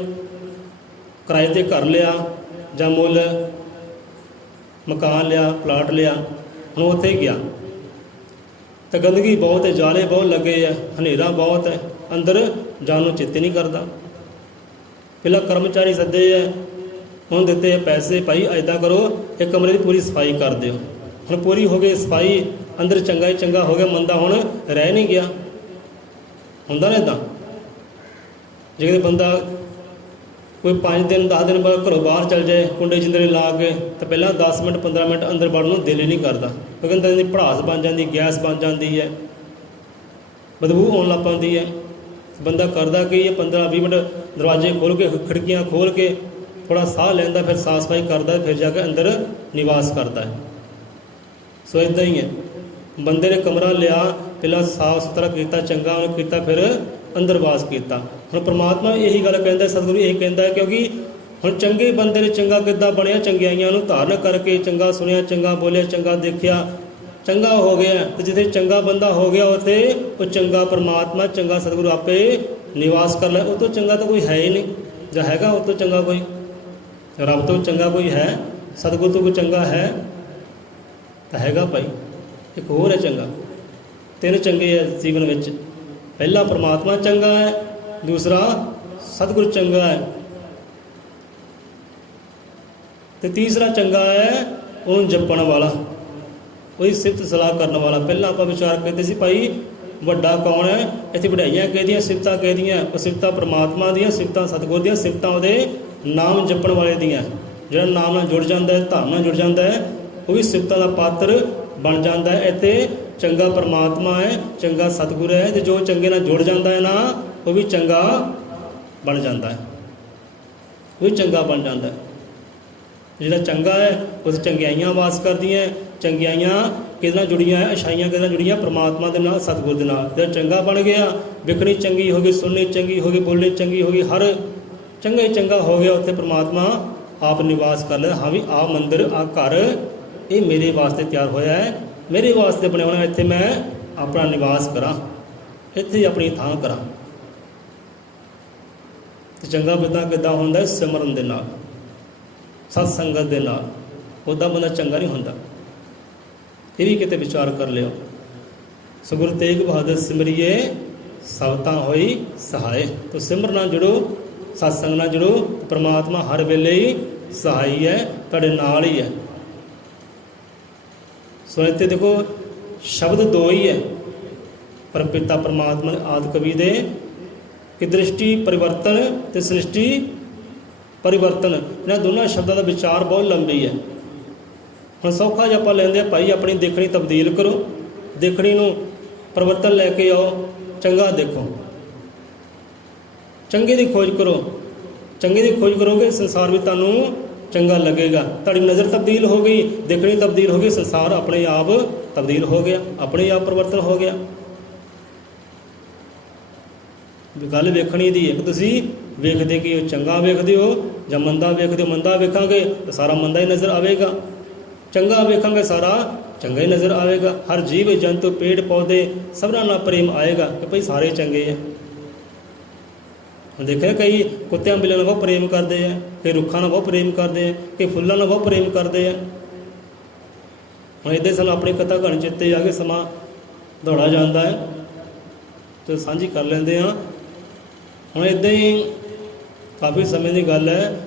ਕਿਰਾਏ 'ਤੇ ਘਰ ਲਿਆ ਜਾਂ ਮੁੱਲ ਮਕਾਨ ਲਿਆ, ਪਲਾਟ ਲਿਆ, ਹੁਣ ਉੱਥੇ ਗਿਆ ਤਾਂ ਗੰਦਗੀ ਬਹੁਤ ਹੈ, ਜਾਲੇ ਬਹੁਤ ਲੱਗੇ ਹੈ, ਹਨੇਰਾ ਬਹੁਤ ਹੈ, ਅੰਦਰ ਜਾਣ ਨੂੰ ਚਿੱਤ ਨਹੀਂ ਕਰਦਾ। ਪਹਿਲਾਂ ਕਰਮਚਾਰੀ ਸੱਦੇ ਹੈ, ਹੁਣ ਦਿੱਤੇ ਪੈਸੇ, ਭਾਈ ਇੱਦਾਂ ਕਰੋ, ਇਹ ਕਮਰੇ ਦੀ ਪੂਰੀ ਸਫਾਈ ਕਰ ਦਿਓ। ਹੁਣ ਪੂਰੀ ਹੋ ਗਈ ਸਫਾਈ, ਅੰਦਰ ਚੰਗਾ ਹੀ ਚੰਗਾ ਹੋ ਗਿਆ, ਮੰਦਾ ਹੁਣ ਰਹਿ ਨਹੀਂ ਗਿਆ। ਹੁੰਦਾ ਨਾ ਇੱਦਾਂ? ਜੇ ਕਿਤੇ ਬੰਦਾ ਕੋਈ 5 ਦਿਨ 10 ਦਿਨ ਬਾਅਦ ਘਰੋਂ ਬਾਹਰ ਚੱਲ ਜਾਏ, ਕੁੰਡੇ ਜਿੰਦਰੇ ਲਾ ਕੇ, ਤਾਂ ਪਹਿਲਾਂ 10 ਮਿੰਟ 15 ਮਿੰਟ ਅੰਦਰ ਵੜਨ ਨੂੰ ਦਿਲ ਹੀ ਨਹੀਂ ਕਰਦਾ। ਕਿਉਂਕਿ ਅੰਦਰ ਦੀ ਭੜਾਸ ਬਣ ਜਾਂਦੀ, ਗੈਸ ਬਣ ਜਾਂਦੀ ਹੈ, ਬਦਬੂ ਆਉਣ ਲੱਗ ਪੈਂਦੀ ਹੈ। ਬੰਦਾ ਕਰਦਾ ਕੀ ਹੈ? 15-20 ਮਿੰਟ ਦਰਵਾਜ਼ੇ ਖੋਲ੍ਹ ਕੇ, ਖਿੜਕੀਆਂ ਖੋਲ੍ਹ ਕੇ ਥੋੜ੍ਹਾ ਸਾਹ ਲੈਂਦਾ, ਫਿਰ ਸਾਫ਼ ਸਫਾਈ ਕਰਦਾ, ਫਿਰ ਜਾ ਕੇ ਅੰਦਰ ਨਿਵਾਸ ਕਰਦਾ ਹੈ। ਸੋ ਇੱਦਾਂ ਹੀ ਹੈ, ਬੰਦੇ ਨੇ ਕਮਰਾ ਲਿਆ, ਪਹਿਲਾਂ ਸਾਫ਼ ਸੁਥਰਾ ਕੀਤਾ, ਚੰਗਾ ਉਹਨੇ ਕੀਤਾ, ਫਿਰ ਅੰਦਰ ਵਾਸ ਕੀਤਾ। ਹੁਣ ਪਰਮਾਤਮਾ ਇਹੀ ਗੱਲ ਕਹਿੰਦਾ, ਸਤਿਗੁਰੂ ਇਹੀ ਕਹਿੰਦਾ, ਕਿਉਂਕਿ ਹੁਣ ਚੰਗੇ ਬੰਦੇ ਨੇ ਚੰਗਾ ਕਿੱਦਾਂ ਬਣਿਆ? ਚੰਗਿਆਈਆਂ ਨੂੰ ਧਾਰਨ ਕਰਕੇ, ਚੰਗਾ ਸੁਣਿਆ, ਚੰਗਾ ਬੋਲਿਆ, ਚੰਗਾ ਦੇਖਿਆ, ਚੰਗਾ ਹੋ ਗਿਆ। ਅਤੇ ਜਿੱਥੇ ਚੰਗਾ ਬੰਦਾ ਹੋ ਗਿਆ, ਉੱਥੇ ਉਹ ਚੰਗਾ ਪਰਮਾਤਮਾ, ਚੰਗਾ ਸਤਿਗੁਰੂ ਆਪੇ ਨਿਵਾਸ ਕਰ ਲੈ। ਉਹ ਤੋਂ ਚੰਗਾ ਤਾਂ ਕੋਈ ਹੈ ਹੀ ਨਹੀਂ। ਜਾਂ ਹੈਗਾ ਉਹ ਤੋਂ ਚੰਗਾ ਕੋਈ? ਰੱਬ ਤੋਂ ਚੰਗਾ ਕੋਈ ਹੈ? ਸਤਿਗੁਰੂ ਤੋਂ ਕੋਈ ਚੰਗਾ ਹੈ? ਤਾਂ ਹੈਗਾ ਭਾਈ, ਇੱਕ ਹੋਰ ਹੈ ਚੰਗਾ। 3 ਚੰਗੇ ਹੈ ਜੀਵਨ ਵਿੱਚ। ਪਹਿਲਾ ਪਰਮਾਤਮਾ ਚੰਗਾ ਹੈ, ਦੂਸਰਾ ਸਤਿਗੁਰੂ ਚੰਗਾ ਹੈ, ਅਤੇ ਤੀਸਰਾ ਚੰਗਾ ਹੈ ਉਹਨੂੰ ਜਪਣ ਵਾਲਾ, ਉਹਦੀ ਸਿਫਤ ਸਲਾਹ ਕਰਨ ਵਾਲਾ। ਪਹਿਲਾਂ ਆਪਾਂ ਵਿਚਾਰ ਕਰਦੇ ਸੀ ਭਾਈ ਵੱਡਾ ਕੌਣ ਹੈ? ਇੱਥੇ ਵਡਿਆਈਆਂ ਕਿਹਦੀਆਂ, ਸਿਫਤਾਂ ਕਿਹਦੀਆਂ? ਉਹ ਸਿਫਤਾਂ ਪਰਮਾਤਮਾ ਦੀਆਂ, ਸਿਫਤਾਂ ਸਤਿਗੁਰ ਦੀਆਂ, ਸਿਫਤਾਂ ਉਹਦੇ ਨਾਮ ਜਪਣ ਵਾਲੇ ਦੀਆਂ। ਜਿਹੜਾ ਨਾਮ ਨਾਲ ਜੁੜ ਜਾਂਦਾ ਹੈ, ਧਾਮ ਨਾਲ ਜੁੜ ਜਾਂਦਾ ਹੈ, ਉਹ ਵੀ ਸਿਫਤਾਂ ਦਾ ਪਾਤਰ ਬਣ ਜਾਂਦਾ ਹੈ। ਇੱਥੇ ਚੰਗਾ ਪਰਮਾਤਮਾ ਹੈ, ਚੰਗਾ ਸਤਿਗੁਰ ਹੈ, ਅਤੇ ਜੋ ਚੰਗੇ ਨਾਲ ਜੁੜ ਜਾਂਦਾ ਹੈ ਨਾ, ਉਹ ਵੀ ਚੰਗਾ ਬਣ ਜਾਂਦਾ ਹੈ, ਉਹ ਵੀ ਚੰਗਾ ਬਣ ਜਾਂਦਾ ਹੈ। ਜਿਹੜਾ ਚੰਗਾ ਹੈ ਉਸ ਚੰਗਿਆਈਆਂ ਵਾਸ ਕਰਦੀਆਂ। ਚੰਗਿਆਈਆਂ ਕਿਹਦੇ ਨਾਲ ਜੁੜੀਆਂ ਹੈ? ਅੱਛਾਈਆਂ ਕਿਹਦੇ ਨਾਲ ਜੁੜੀਆਂ? ਪਰਮਾਤਮਾ ਦੇ ਨਾਲ, ਸਤਿਗੁਰ ਦੇ ਨਾਲ। ਜਿਹੜਾ ਚੰਗਾ ਬਣ ਗਿਆ, ਵਿਖਣੀ ਚੰਗੀ ਹੋ ਗਈ, ਸੁਣਨੀ ਚੰਗੀ ਹੋ ਗਈ, ਬੋਲਣੀ ਚੰਗੀ ਹੋ ਗਈ, ਹਰ ਚੰਗਾ ਹੀ ਚੰਗਾ ਹੋ ਗਿਆ। ਉੱਥੇ ਪਰਮਾਤਮਾ ਆਪ ਨਿਵਾਸ ਕਰ ਲੈਂਦਾ। ਹਾਂ ਵੀ ਆਹ ਮੰਦਿਰ, ਆਹ ਘਰ ਇਹ ਮੇਰੇ ਵਾਸਤੇ ਤਿਆਰ ਹੋਇਆ ਹੈ, ਮੇਰੇ ਵਾਸਤੇ ਬਣਿਆ ਹੋਣਾ, ਇੱਥੇ ਮੈਂ ਆਪਣਾ ਨਿਵਾਸ ਕਰਾਂ, ਇੱਥੇ ਆਪਣੀ ਥਾਂ ਕਰਾਂ। ਅਤੇ ਚੰਗਾ ਬੰਦਾ ਕਿੱਦਾਂ ਹੁੰਦਾ? ਸਿਮਰਨ ਦੇ ਨਾਲ, ਸਤ ਸੰਗਤ ਦੇ ਨਾਲ। ਉੱਦਾਂ ਬੰਦਾ ਚੰਗਾ ਨਹੀਂ ਹੁੰਦਾ। ਇਹ ਵੀ ਕਿਤੇ ਵਿਚਾਰ ਕਰ ਲਿਓ। ਸੋ ਗੁਰੂ ਤੇਗ ਬਹਾਦਰ ਸਿਮਰਿਏ ਸਭ ਤਾਂ ਹੋਈ ਸਹਾਏ। ਤੋ ਸਿਮਰਨ ਨਾਲ ਜੁੜੋ, ਸਤਸੰਗ ਨਾਲ ਜੁੜੋ, ਪ੍ਰਮਾਤਮਾ ਹਰ ਵੇਲੇ ਹੀ ਸਹਾਈ ਹੈ, ਤੁਹਾਡੇ ਨਾਲ ਹੀ ਹੈ। ਸੋ ਇੱਥੇ ਦੇਖੋ ਸ਼ਬਦ ਦੋ ਹੀ ਹੈ, ਪਰ ਪਿਤਾ ਪਰਮਾਤਮਾ ਆਦਿ ਕਵੀ ਦੇ ਕਿ ਦ੍ਰਿਸ਼ਟੀ ਪਰਿਵਰਤਨ ਤੇ ਸ੍ਰਿਸ਼ਟੀ ਪਰਿਵਰਤਨ, ਇਹਨਾਂ ਦੋਨਾਂ ਸ਼ਬਦਾਂ ਦਾ ਵਿਚਾਰ ਬਹੁਤ ਲੰਬੀ ਹੈ। ਹੁਣ ਸੌਖਾ ਜਿਹਾ ਆਪਾਂ ਲੈਂਦੇ ਆ, ਭਾਈ ਆਪਣੀ ਦੇਖਣੀ ਤਬਦੀਲ ਕਰੋ, ਦੇਖਣੀ ਨੂੰ ਪਰਿਵਰਤਨ ਲੈ ਕੇ ਆਓ, ਚੰਗਾ ਦੇਖੋ, ਚੰਗੇ ਦੀ ਖੋਜ ਕਰੋ। ਚੰਗੇ ਦੀ ਖੋਜ ਕਰੋਗੇ ਸੰਸਾਰ ਵੀ ਤੁਹਾਨੂੰ ਚੰਗਾ ਲੱਗੇਗਾ। ਤੁਹਾਡੀ ਨਜ਼ਰ ਤਬਦੀਲ ਹੋ ਗਈ, ਦੇਖਣੀ ਤਬਦੀਲ ਹੋ ਗਈ, ਸੰਸਾਰ ਆਪਣੇ ਆਪ ਤਬਦੀਲ ਹੋ ਗਿਆ, ਆਪਣੇ ਆਪ ਪਰਿਵਰਤਨ ਹੋ ਗਿਆ। ਗੱਲ ਵੇਖਣੀ ਦੀ ਹੈ ਕਿ ਤੁਸੀਂ ਵੇਖਦੇ ਕਿ ਉਹ ਚੰਗਾ ਵੇਖਦੇ ਹੋ ਜਾਂ ਮੰਦਾ ਵੇਖਦੇ ਹੋ। ਮੰਦਾ ਵੇਖਾਂਗੇ ਤਾਂ ਸਾਰਾ ਮੰਦਾ ਹੀ ਨਜ਼ਰ ਆਵੇਗਾ, ਚੰਗਾ ਵੇਖਾਂਗੇ ਸਾਰਾ ਚੰਗਾ ਹੀ ਨਜ਼ਰ ਆਵੇਗਾ। ਹਰ ਜੀਵ ਜੰਤੂ ਪੇੜ ਪੌਦੇ ਸਭਨਾਂ ਨਾਲ ਪ੍ਰੇਮ ਆਏਗਾ ਕਿ ਭਈ ਸਾਰੇ ਚੰਗੇ ਆ। ਹੁਣ ਦੇਖਿਆ ਕਈ ਕੁੱਤਿਆਂ ਬਿੱਲਿਆਂ ਨਾਲ ਬਹੁਤ ਪ੍ਰੇਮ ਕਰਦੇ ਆ, ਕਈ ਰੁੱਖਾਂ ਨਾਲ ਬਹੁਤ ਪ੍ਰੇਮ ਕਰਦੇ ਆ, ਕਈ ਫੁੱਲਾਂ ਨਾਲ ਬਹੁਤ ਪ੍ਰੇਮ ਕਰਦੇ ਆ। ਹੁਣ ਇੱਦਾਂ ਸਾਨੂੰ ਆਪਣੀ ਕਥਾ ਕਹਾਣੀ ਚੇਤੇ ਆ ਕੇ ਸਮਾਂ ਦੌੜਾ ਜਾਂਦਾ ਹੈ ਤੇ ਸਾਂਝੀ ਕਰ ਲੈਂਦੇ ਹਾਂ। ਹੁਣ ਇੱਦਾਂ ਹੀ ਕਾਫੀ ਸਮੇਂ ਦੀ ਗੱਲ ਹੈ,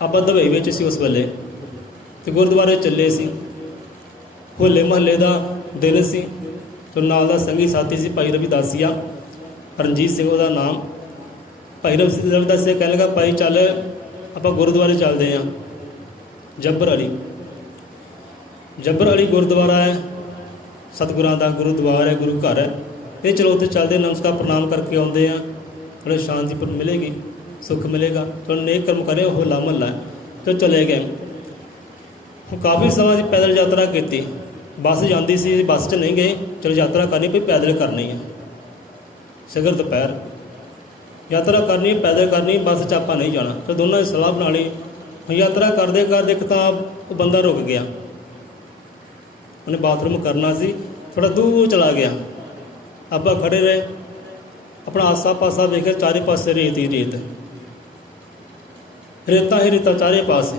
ਆਪਾਂ ਦੁਬਈ ਵਿੱਚ ਸੀ ਉਸ ਵੇਲੇ ਅਤੇ ਗੁਰਦੁਆਰੇ ਚੱਲੇ ਸੀ। ਹੋਲੇ ਮਹੱਲੇ ਦਾ ਦਿਨ ਸੀ ਅਤੇ ਨਾਲ ਦਾ ਸੰਗੀ ਸਾਥੀ ਸੀ ਭਾਈ ਰਵਿਦਾਸੀਆ, ਰਣਜੀਤ ਸਿੰਘ ਉਹਦਾ ਨਾਮ। ਭਾਈ ਰਵਿਦਾਸੀਆ ਕਹਿਣ ਲੱਗਾ, ਭਾਈ ਚੱਲ ਆਪਾਂ ਗੁਰਦੁਆਰੇ ਚੱਲਦੇ ਹਾਂ। ਜੱਬਰ ਅਲੀ ਗੁਰਦੁਆਰਾ ਹੈ, ਸਤਿਗੁਰਾਂ ਦਾ ਗੁਰਦੁਆਰਾ ਹੈ, ਗੁਰੂ ਘਰ ਹੈ। ਇਹ ਚਲੋ ਉੱਥੇ ਚੱਲਦੇ, ਨਮਸਕਾਰ ਪ੍ਰਣਾਮ ਕਰਕੇ ਆਉਂਦੇ ਹਾਂ, ਥੋੜ੍ਹੀ ਸ਼ਾਂਤੀ ਮਿਲੇਗੀ, ਸੁੱਖ ਮਿਲੇਗਾ, ਥੋੜ੍ਹਾ ਨੇਕ ਕਰਮ ਕਰਿਓ, ਹੋਲਾ ਮਹੱਲਾ। ਅਤੇ ਚਲੇ ਗਏ। ਹੁਣ ਕਾਫੀ ਸਮਾਂ ਅਸੀਂ ਪੈਦਲ ਯਾਤਰਾ ਕੀਤੀ, ਬੱਸ ਜਾਂਦੀ ਸੀ, ਬੱਸ 'ਚ ਨਹੀਂ ਗਏ, ਚਲੋ ਯਾਤਰਾ ਕਰਨੀ ਪਈ, ਪੈਦਲ ਕਰਨੀ ਹੈ। ਸਿਖਰ ਦੁਪਹਿਰ ਯਾਤਰਾ ਕਰਨੀ, ਪੈਦਲ ਕਰਨੀ, ਬੱਸ 'ਚ ਆਪਾਂ ਨਹੀਂ ਜਾਣਾ। ਫਿਰ ਦੋਨਾਂ ਦੀ ਸਲਾਹ ਬਣਾ ਲਈ। ਹੁਣ ਯਾਤਰਾ ਕਰਦੇ ਕਰਦੇ ਇੱਕ ਤਾਂ ਉਹ ਬੰਦਾ ਰੁਕ ਗਿਆ, ਉਹਨੇ ਬਾਥਰੂਮ ਕਰਨਾ ਸੀ, ਥੋੜ੍ਹਾ ਦੂਰ ਚਲਾ ਗਿਆ। ਆਪਾਂ ਖੜ੍ਹੇ ਰਹੇ, ਆਪਣਾ ਆਸਾ ਪਾਸਾ ਵੇਖਿਆ, ਚਾਰੇ ਪਾਸੇ ਰੇਤ ਹੀ ਰੇਤ, ਰੇਤਾਂ ਹੀ ਰੇਤਾਂ ਚਾਰੇ ਪਾਸੇ।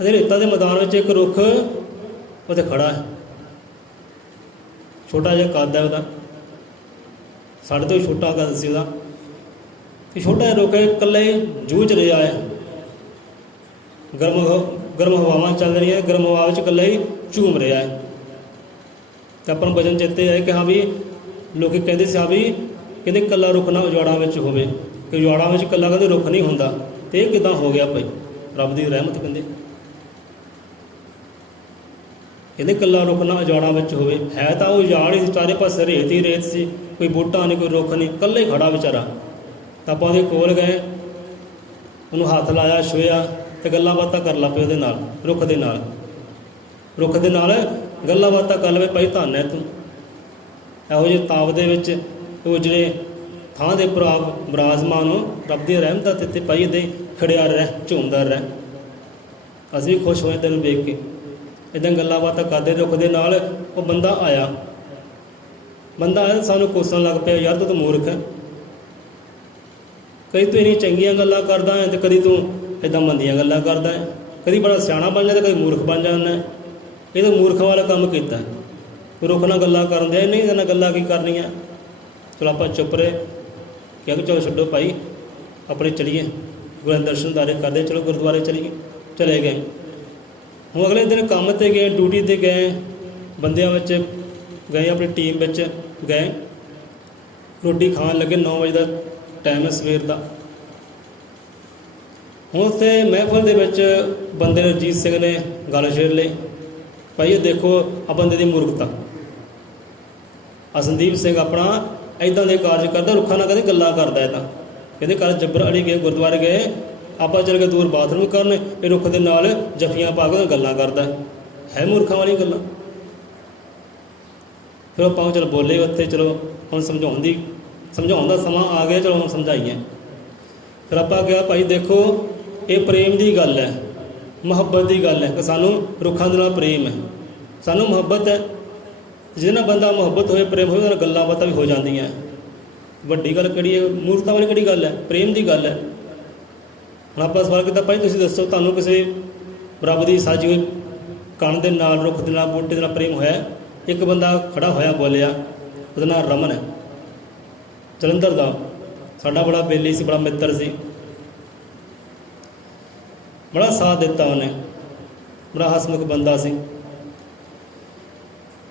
ਅਤੇ ਰੇਤਾਂ ਦੇ ਮੈਦਾਨ ਵਿੱਚ ਇੱਕ ਰੁੱਖ ਉੱਥੇ ਖੜ੍ਹਾ ਹੈ, ਛੋਟਾ ਜਿਹਾ ਕੱਦ ਹੈ ਉਹਦਾ, ਸਾਡੇ ਤੋਂ ਹੀ ਛੋਟਾ ਕੱਦ ਸੀ ਉਹਦਾ। ਕਿ ਛੋਟਾ ਜਿਹਾ ਰੁੱਖ ਇਕੱਲੇ ਜੂਝ ਰਿਹਾ ਹੈ, ਗਰਮ ਹਵਾਵਾਂ ਚੱਲ ਰਹੀਆਂ, ਗਰਮ ਹਵਾ ਵਿੱਚ ਇਕੱਲਾ ਹੀ ਝੂਮ ਰਿਹਾ ਹੈ। ਅਤੇ ਆਪਾਂ ਨੂੰ ਵਚਨ ਚੇਤੇ ਆਏ ਕਿ ਹਾਂ ਵੀ ਲੋਕ ਕਹਿੰਦੇ ਸੀ, ਹਾਂ ਵੀ ਕਹਿੰਦੇ ਇਕੱਲਾ ਰੁੱਖ ਨਾ ਉਜਾੜਾਂ ਵਿੱਚ ਹੋਵੇ, ਕਿ ਉਜਾੜਾਂ ਵਿੱਚ ਇਕੱਲਾ ਕਦੇ ਰੁੱਖ ਨਹੀਂ ਹੁੰਦਾ। ਅਤੇ ਇਹ ਕਿੱਦਾਂ ਹੋ ਗਿਆ ਭਾਈ? ਰੱਬ ਦੀ ਰਹਿਮਤ। ਕਹਿੰਦੇ ਇਕੱਲਾ ਰੁੱਖ ਨਾ ਉਜਾੜਾਂ ਵਿੱਚ ਹੋਵੇ, ਹੈ ਤਾਂ ਉਹ ਉਜਾੜ ਹੀ, ਚਾਰੇ ਪਾਸੇ ਰੇਤ ਹੀ ਰੇਤ ਸੀ, ਕੋਈ ਬੂਟਾ ਨਹੀਂ, ਕੋਈ ਰੁੱਖ ਨਹੀਂ, ਇਕੱਲਾ ਹੀ ਖੜਾ ਵਿਚਾਰਾ। ਤਾਂ ਆਪਾਂ ਉਹਦੇ ਕੋਲ ਗਏ, ਉਹਨੂੰ ਹੱਥ ਲਾਇਆ, ਛੂਹਿਆ ਅਤੇ ਗੱਲਾਂ ਬਾਤਾਂ ਕਰ ਲੱਗ ਪਏ ਉਹਦੇ ਨਾਲ, ਰੁੱਖ ਦੇ ਨਾਲ ਗੱਲਾਂ ਬਾਤਾਂ ਕਰ ਲਵੇ। ਭਾਈ ਧੰਨ ਹੈ ਤੂੰ, ਇਹੋ ਜਿਹੇ ਤਾਪ ਦੇ ਵਿੱਚ ਉਹ ਜਿਹੜੇ ਥਾਂ ਦੇ ਉੱਪਰ ਆਪ ਵਿਰਾਜਮਾਨ ਹੋ, ਰੱਬ ਦੀ ਰਹਿਮਤਾਂ ਤੇ ਭਾਈ ਇੱਦਾਂ ਹੀ ਖੜਿਆ ਰਹਿ, ਝੂਮਦਾ ਰਹਿ। ਅਸੀਂ ਵੀ ਖੁਸ਼ ਹੋਏ ਤੈਨੂੰ ਵੇਖ ਕੇ। ਇੱਦਾਂ ਗੱਲਾਂ ਬਾਤਾਂ ਕਰਦੇ ਰੁੱਖ ਦੇ ਨਾਲ। ਉਹ ਬੰਦਾ ਆਇਆ ਸਾਨੂੰ ਕੋਸਣ ਲੱਗ ਪਿਆ, ਯਾਰ ਤੂੰ ਤਾਂ ਮੂਰਖ ਹੈ, ਕਦੀ ਤੂੰ ਇੰਨੀ ਚੰਗੀਆਂ ਗੱਲਾਂ ਕਰਦਾ ਹੈ ਅਤੇ ਕਦੀ ਤੂੰ ਇੱਦਾਂ ਮੰਦੀਆਂ ਗੱਲਾਂ ਕਰਦਾ ਹੈ, ਕਦੀ ਬੜਾ ਸਿਆਣਾ ਬਣ ਜਾਂਦਾ, ਕਦੀ ਮੂਰਖ ਬਣ ਜਾਂਦਾ ਹੈ। ਇਹ ਤਾਂ ਮੂਰਖ ਵਾਲਾ ਕੰਮ ਕੀਤਾ, ਤੂੰ ਰੁੱਖ ਨਾਲ ਗੱਲਾਂ ਕਰਨ ਦੇ ਨਹੀਂ, ਇਹਦੇ ਨਾਲ ਗੱਲਾਂ ਕੀ ਕਰਨੀਆਂ। ਚਲੋ ਆਪਾਂ ਚੁੱਪ ਰਹੇ, ਕਿਹਾ ਕਿ ਚਲੋ ਛੱਡੋ ਭਾਈ, ਆਪਣੇ ਚਲੀਏ, ਗੁਰਾਂ ਦੇ ਦਰਸ਼ਨ ਦਾਰੇ ਕਰਦੇ, ਚਲੋ ਗੁਰਦੁਆਰੇ ਚਲੀਏ। ਚਲੇ ਗਏ। ਹੁਣ ਅਗਲੇ ਦਿਨ ਕੰਮ 'ਤੇ ਗਏ, ਡਿਊਟੀ 'ਤੇ ਗਏ, ਬੰਦਿਆਂ ਵਿੱਚ ਗਏ, ਆਪਣੀ ਟੀਮ ਵਿੱਚ ਗਏ। ਰੋਟੀ ਖਾਣ ਲੱਗੇ, 9 ਵਜੇ ਦਾ ਟਾਈਮ ਹੈ ਸਵੇਰ ਦਾ। ਹੁਣ ਉੱਥੇ ਮਹਿਫਲ ਦੇ ਵਿੱਚ ਬੰਦੇ ਰਣਜੀਤ ਸਿੰਘ ਨੇ ਗੱਲ ਛੇੜ ਲਈ, ਭਾਈ ਇਹ ਦੇਖੋ ਆ ਬੰਦੇ ਦੀ ਮੂਰਖਤਾ। ਸੰਦੀਪ ਸਿੰਘ ਆਪਣਾ ਇੱਦਾਂ ਦੇ ਕਾਰਜ ਕਰਦਾ, ਰੁੱਖਾਂ ਨਾਲ ਕਦੇ ਗੱਲਾਂ ਕਰਦਾ। ਇਹ ਤਾਂ ਕਹਿੰਦੇ ਕੱਲ੍ਹ ਜੱਬਰ ਅਲੀ ਗਏ, ਗੁਰਦੁਆਰੇ ਗਏ, ਆਪਾਂ ਚਲੇ ਗਏ ਦੂਰ ਬਾਥਰੂਮ ਕਰਨ, ਇਹ ਰੁੱਖ ਦੇ ਨਾਲ ਜੱਫੀਆਂ ਪਾ ਕੇ ਗੱਲਾਂ ਕਰਦਾ ਹੈ, ਮੂਰਖਾਂ ਵਾਲੀ ਗੱਲਾਂ। ਫਿਰ ਆਪਾਂ ਚਲੋ ਬੋਲੇ ਉੱਥੇ, ਚਲੋ ਹੁਣ ਸਮਝਾਉਣ ਦਾ ਸਮਾਂ ਆ ਗਿਆ, ਚਲੋ ਹੁਣ ਸਮਝਾਈਏ। ਫਿਰ ਆਪਾਂ ਕਿਹਾ ਭਾਈ ਦੇਖੋ ਇਹ ਪ੍ਰੇਮ ਦੀ ਗੱਲ ਹੈ, ਮੁਹੱਬਤ ਦੀ ਗੱਲ ਹੈ, ਕਿ ਸਾਨੂੰ ਰੁੱਖਾਂ ਦੇ ਨਾਲ ਪ੍ਰੇਮ ਹੈ, ਸਾਨੂੰ ਮੁਹੱਬਤ ਹੈ। ਜਿਹਦੇ ਨਾਲ ਬੰਦਾ ਮੁਹੱਬਤ ਹੋਏ, ਪ੍ਰੇਮ ਹੋਏ, ਉਹਦੇ ਨਾਲ ਗੱਲਾਂ ਬਾਤਾਂ ਵੀ ਹੋ ਜਾਂਦੀਆਂ। ਵੱਡੀ ਗੱਲ ਕਿਹੜੀ ਹੈ? ਮੂਰਖਤਾ ਵਾਲੀ ਕਿਹੜੀ ਗੱਲ ਹੈ? ਪ੍ਰੇਮ ਦੀ ਗੱਲ ਹੈ। ਹੁਣ ਆਪਾਂ ਸਵਾਲ ਕੀਤਾ, ਭਾਈ ਤੁਸੀਂ ਦੱਸੋ ਤੁਹਾਨੂੰ ਕਿਸੇ ਰੱਬ ਦੀ ਸਾਜੀ ਹੋਈ ਕਣ ਦੇ ਨਾਲ, ਰੁੱਖ ਦੇ ਨਾਲ, ਬੂਟੇ ਦੇ ਨਾਲ ਪ੍ਰੇਮ ਹੋਇਆ? ਇੱਕ ਬੰਦਾ ਖੜਾ ਹੋਇਆ ਬੋਲਿਆ, ਉਹਦਾ ਨਾਂ ਰਮਨ ਹੈ। ਜਲੰਧਰ ਦਾ, ਸਾਡਾ ਬੜਾ ਬੇਲੀ ਸੀ, ਬੜਾ ਮਿੱਤਰ ਸੀ, ਬੜਾ ਸਾਥ ਦਿੱਤਾ ਉਹਨੇ, ਬੜਾ ਹਸਮੁਖ ਬੰਦਾ ਸੀ।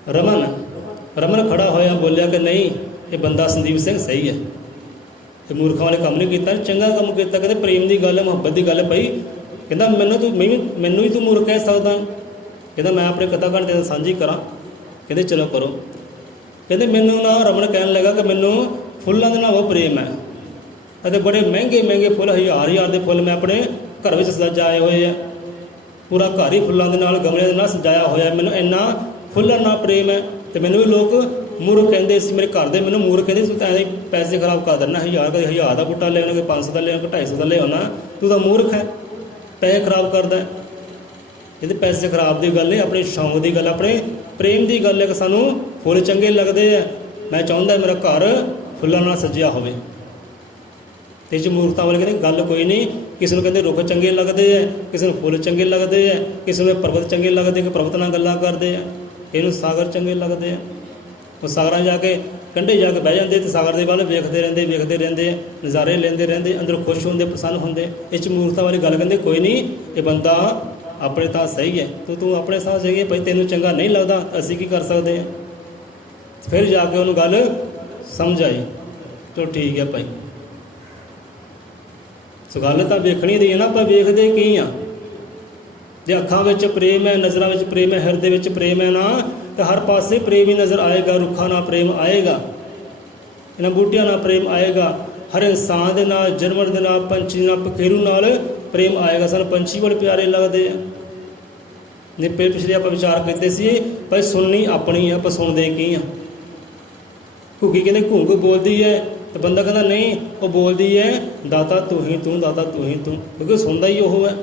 ਰਮਨ ਖੜਾ ਹੋਇਆ, ਬੋਲਿਆ ਕਿ ਨਹੀਂ, ਇਹ ਬੰਦਾ ਸੰਦੀਪ ਸਿੰਘ ਸਹੀ ਹੈ, ਇਹ ਮੂਰਖਾਂ ਵਾਲੇ ਕੰਮ ਨਹੀਂ ਕੀਤਾ, ਚੰਗਾ ਕੰਮ ਕੀਤਾ। ਕਹਿੰਦੇ ਪ੍ਰੇਮ ਦੀ ਗੱਲ ਹੈ, ਮੁਹੱਬਤ ਦੀ ਗੱਲ ਹੈ ਭਾਈ। ਕਹਿੰਦਾ ਮੈਨੂੰ ਵੀ ਤੂੰ ਮੂਰਖ ਕਹਿ ਸਕਦਾ? ਕਹਿੰਦਾ ਮੈਂ ਆਪਣੇ ਕਥਾ ਕਹਾਣੀ ਤੇਰੇ ਨਾਲ ਸਾਂਝੀ ਕਰਾਂ। ਕਹਿੰਦੇ ਚਲੋ ਕਰੋ। ਕਹਿੰਦੇ ਮੈਨੂੰ ਨਾ ਰਮਨ ਕਹਿਣ ਲੱਗਾ ਕਿ ਮੈਨੂੰ ਫੁੱਲਾਂ ਦੇ ਨਾਲ ਉਹ ਪ੍ਰੇਮ ਹੈ, ਅਤੇ ਬੜੇ ਮਹਿੰਗੇ ਮਹਿੰਗੇ ਫੁੱਲ, ਹਜ਼ਾਰ ਦੇ ਫੁੱਲ ਮੈਂ ਆਪਣੇ ਘਰ ਵਿੱਚ ਸਜਾਏ ਹੋਏ ਆ, ਪੂਰਾ ਘਰ ਹੀ ਫੁੱਲਾਂ ਦੇ ਨਾਲ, ਗਮਲਿਆਂ ਦੇ ਨਾਲ ਸਜਾਇਆ ਹੋਇਆ, ਮੈਨੂੰ ਇੰਨਾ ਫੁੱਲਾਂ ਨਾਲ ਪ੍ਰੇਮ ਹੈ। ਅਤੇ ਮੈਨੂੰ ਵੀ ਲੋਕ ਮੂਰਖ ਕਹਿੰਦੇ ਸੀ, ਮੇਰੇ ਘਰ ਦੇ ਮੈਨੂੰ ਮੂਰਖ ਕਹਿੰਦੇ ਸੀ, ਤੂੰ ਐਂ ਪੈਸੇ ਖਰਾਬ ਕਰ ਦਿੰਦਾ, ਕਦੇ 1000 ਦਾ ਬੂਟਾ ਲੈ ਆਉਣਾ, ਕਦੇ 500 ਦਾ ਲੈ ਆਉਣਾ, 250 ਦਾ ਲੈ ਆਉਣਾ, ਤੂੰ ਤਾਂ ਮੂਰਖ ਹੈ, ਪੈਸੇ ਖਰਾਬ ਕਰਦਾ। ਇਹਦੇ ਪੈਸੇ ਖਰਾਬ ਦੀ ਗੱਲ ਨਹੀਂ, ਆਪਣੇ ਸ਼ੌਂਕ ਦੀ ਗੱਲ, ਆਪਣੇ ਪ੍ਰੇਮ ਦੀ ਗੱਲ ਹੈ ਕਿ ਸਾਨੂੰ ਫੁੱਲ ਚੰਗੇ ਲੱਗਦੇ ਆ। ਮੈਂ ਚਾਹੁੰਦਾ ਮੇਰਾ ਘਰ ਫੁੱਲਾਂ ਨਾਲ ਸਜਿਆ ਹੋਵੇ। ਅਤੇ ਇਹ 'ਚ ਮੂਰਖਤਾ ਵਾਲੇ ਕਹਿੰਦੇ ਗੱਲ ਕੋਈ ਨਹੀਂ। ਕਿਸੇ ਨੂੰ ਕਹਿੰਦੇ ਰੁੱਖ ਚੰਗੇ ਲੱਗਦੇ ਹੈ, ਕਿਸੇ ਨੂੰ ਫੁੱਲ ਚੰਗੇ ਲੱਗਦੇ ਹੈ, ਕਿਸੇ ਨੂੰ ਪਰਬਤ ਚੰਗੇ ਲੱਗਦੇ ਕਿ ਪਰਬਤ ਨਾਲ ਗੱਲਾਂ ਕਰਦੇ ਆ, ਇਹਨੂੰ ਸਾਗਰ ਚੰਗੇ ਲੱਗਦੇ ਆ। ਉਹ ਸਾਗਰਾਂ ਜਾ ਕੇ ਕੰਢੇ ਜਾ ਕੇ ਬਹਿ ਜਾਂਦੇ ਅਤੇ ਸਾਗਰ ਦੇ ਵੱਲ ਵੇਖਦੇ ਰਹਿੰਦੇ, ਨਜ਼ਾਰੇ ਲੈਂਦੇ ਰਹਿੰਦੇ, ਅੰਦਰੋਂ ਖੁਸ਼ ਹੁੰਦੇ, ਪ੍ਰਸੰਨ ਹੁੰਦੇ। ਇਹ 'ਚ ਮੂਰਖਤਾ ਵਾਲੀ ਗੱਲ ਕਹਿੰਦੇ ਕੋਈ ਨਹੀਂ, ਇਹ ਬੰਦਾ ਆਪਣੇ ਤਾਂ ਸਹੀ ਹੈ, ਤੂੰ ਆਪਣੇ ਸਾਹ ਸਹੀ ਹੈ ਭਾਈ, ਤੈਨੂੰ ਚੰਗਾ ਨਹੀਂ ਲੱਗਦਾ, ਅਸੀਂ ਕੀ ਕਰ ਸਕਦੇ ਹਾਂ। ਫਿਰ ਜਾ ਕੇ ਉਹਨੂੰ ਗੱਲ ਸਮਝ ਆਈ, ਚਲੋ ਠੀਕ ਹੈ ਭਾਈ। ਸੋ ਗੱਲ ਤਾਂ ਵੇਖਣੀ ਦੀ ਹੈ ਨਾ, ਆਪਾਂ ਵੇਖਦੇ ਕੀ ਆ। ਜੇ ਅੱਖਾਂ ਵਿੱਚ ਪ੍ਰੇਮ ਹੈ, ਨਜ਼ਰਾਂ ਵਿੱਚ ਪ੍ਰੇਮ ਹੈ, ਹਿਰਦੇ ਵਿੱਚ ਪ੍ਰੇਮ ਹੈ ਨਾ, ਤਾਂ ਹਰ ਪਾਸੇ ਪ੍ਰੇਮ ਹੀ ਨਜ਼ਰ ਆਏਗਾ। ਰੁੱਖਾਂ ਨਾਲ ਪ੍ਰੇਮ ਆਏਗਾ, ਇਹਨਾਂ ਬੂਟਿਆਂ ਨਾਲ ਪ੍ਰੇਮ ਆਏਗਾ, ਹਰ ਇਨਸਾਨ ਦੇ ਨਾਲ, ਜਾਨਵਰ ਦੇ ਨਾਲ, ਪੰਛੀ ਨਾਲ, ਪਖੇਰੂ ਨਾਲ ਪ੍ਰੇਮ ਆਏਗਾ। ਸਾਨੂੰ ਪੰਛੀ ਬੜੇ ਪਿਆਰੇ ਲੱਗਦੇ ਆ। ਨੇ ਪਿਛਲੇ ਆਪਾਂ ਵਿਚਾਰ ਕੀਤੇ ਸੀ ਭਾਈ, ਸੁਣਨੀ ਆਪਣੀ ਆ, ਆਪਾਂ ਸੁਣਦੇ ਕੀ ਆ। ਘੁੱਗੀ ਕਹਿੰਦੇ ਘੁੰਗ ਬੋਲਦੀ ਹੈ, ਤੇ ਬੰਦਾ ਕਹਿੰਦਾ ਨਹੀਂ, ਉਹ ਬੋਲਦੀ ਹੈ ਦਾਤਾ ਤੂੰ ਹੀ ਤੂੰ, ਦਾਤਾ ਤੂੰ ਹੀ ਤੂੰ, ਕਿਉਂਕਿ ਸੁਣਦਾ ਹੀ ਉਹ ਹੈ।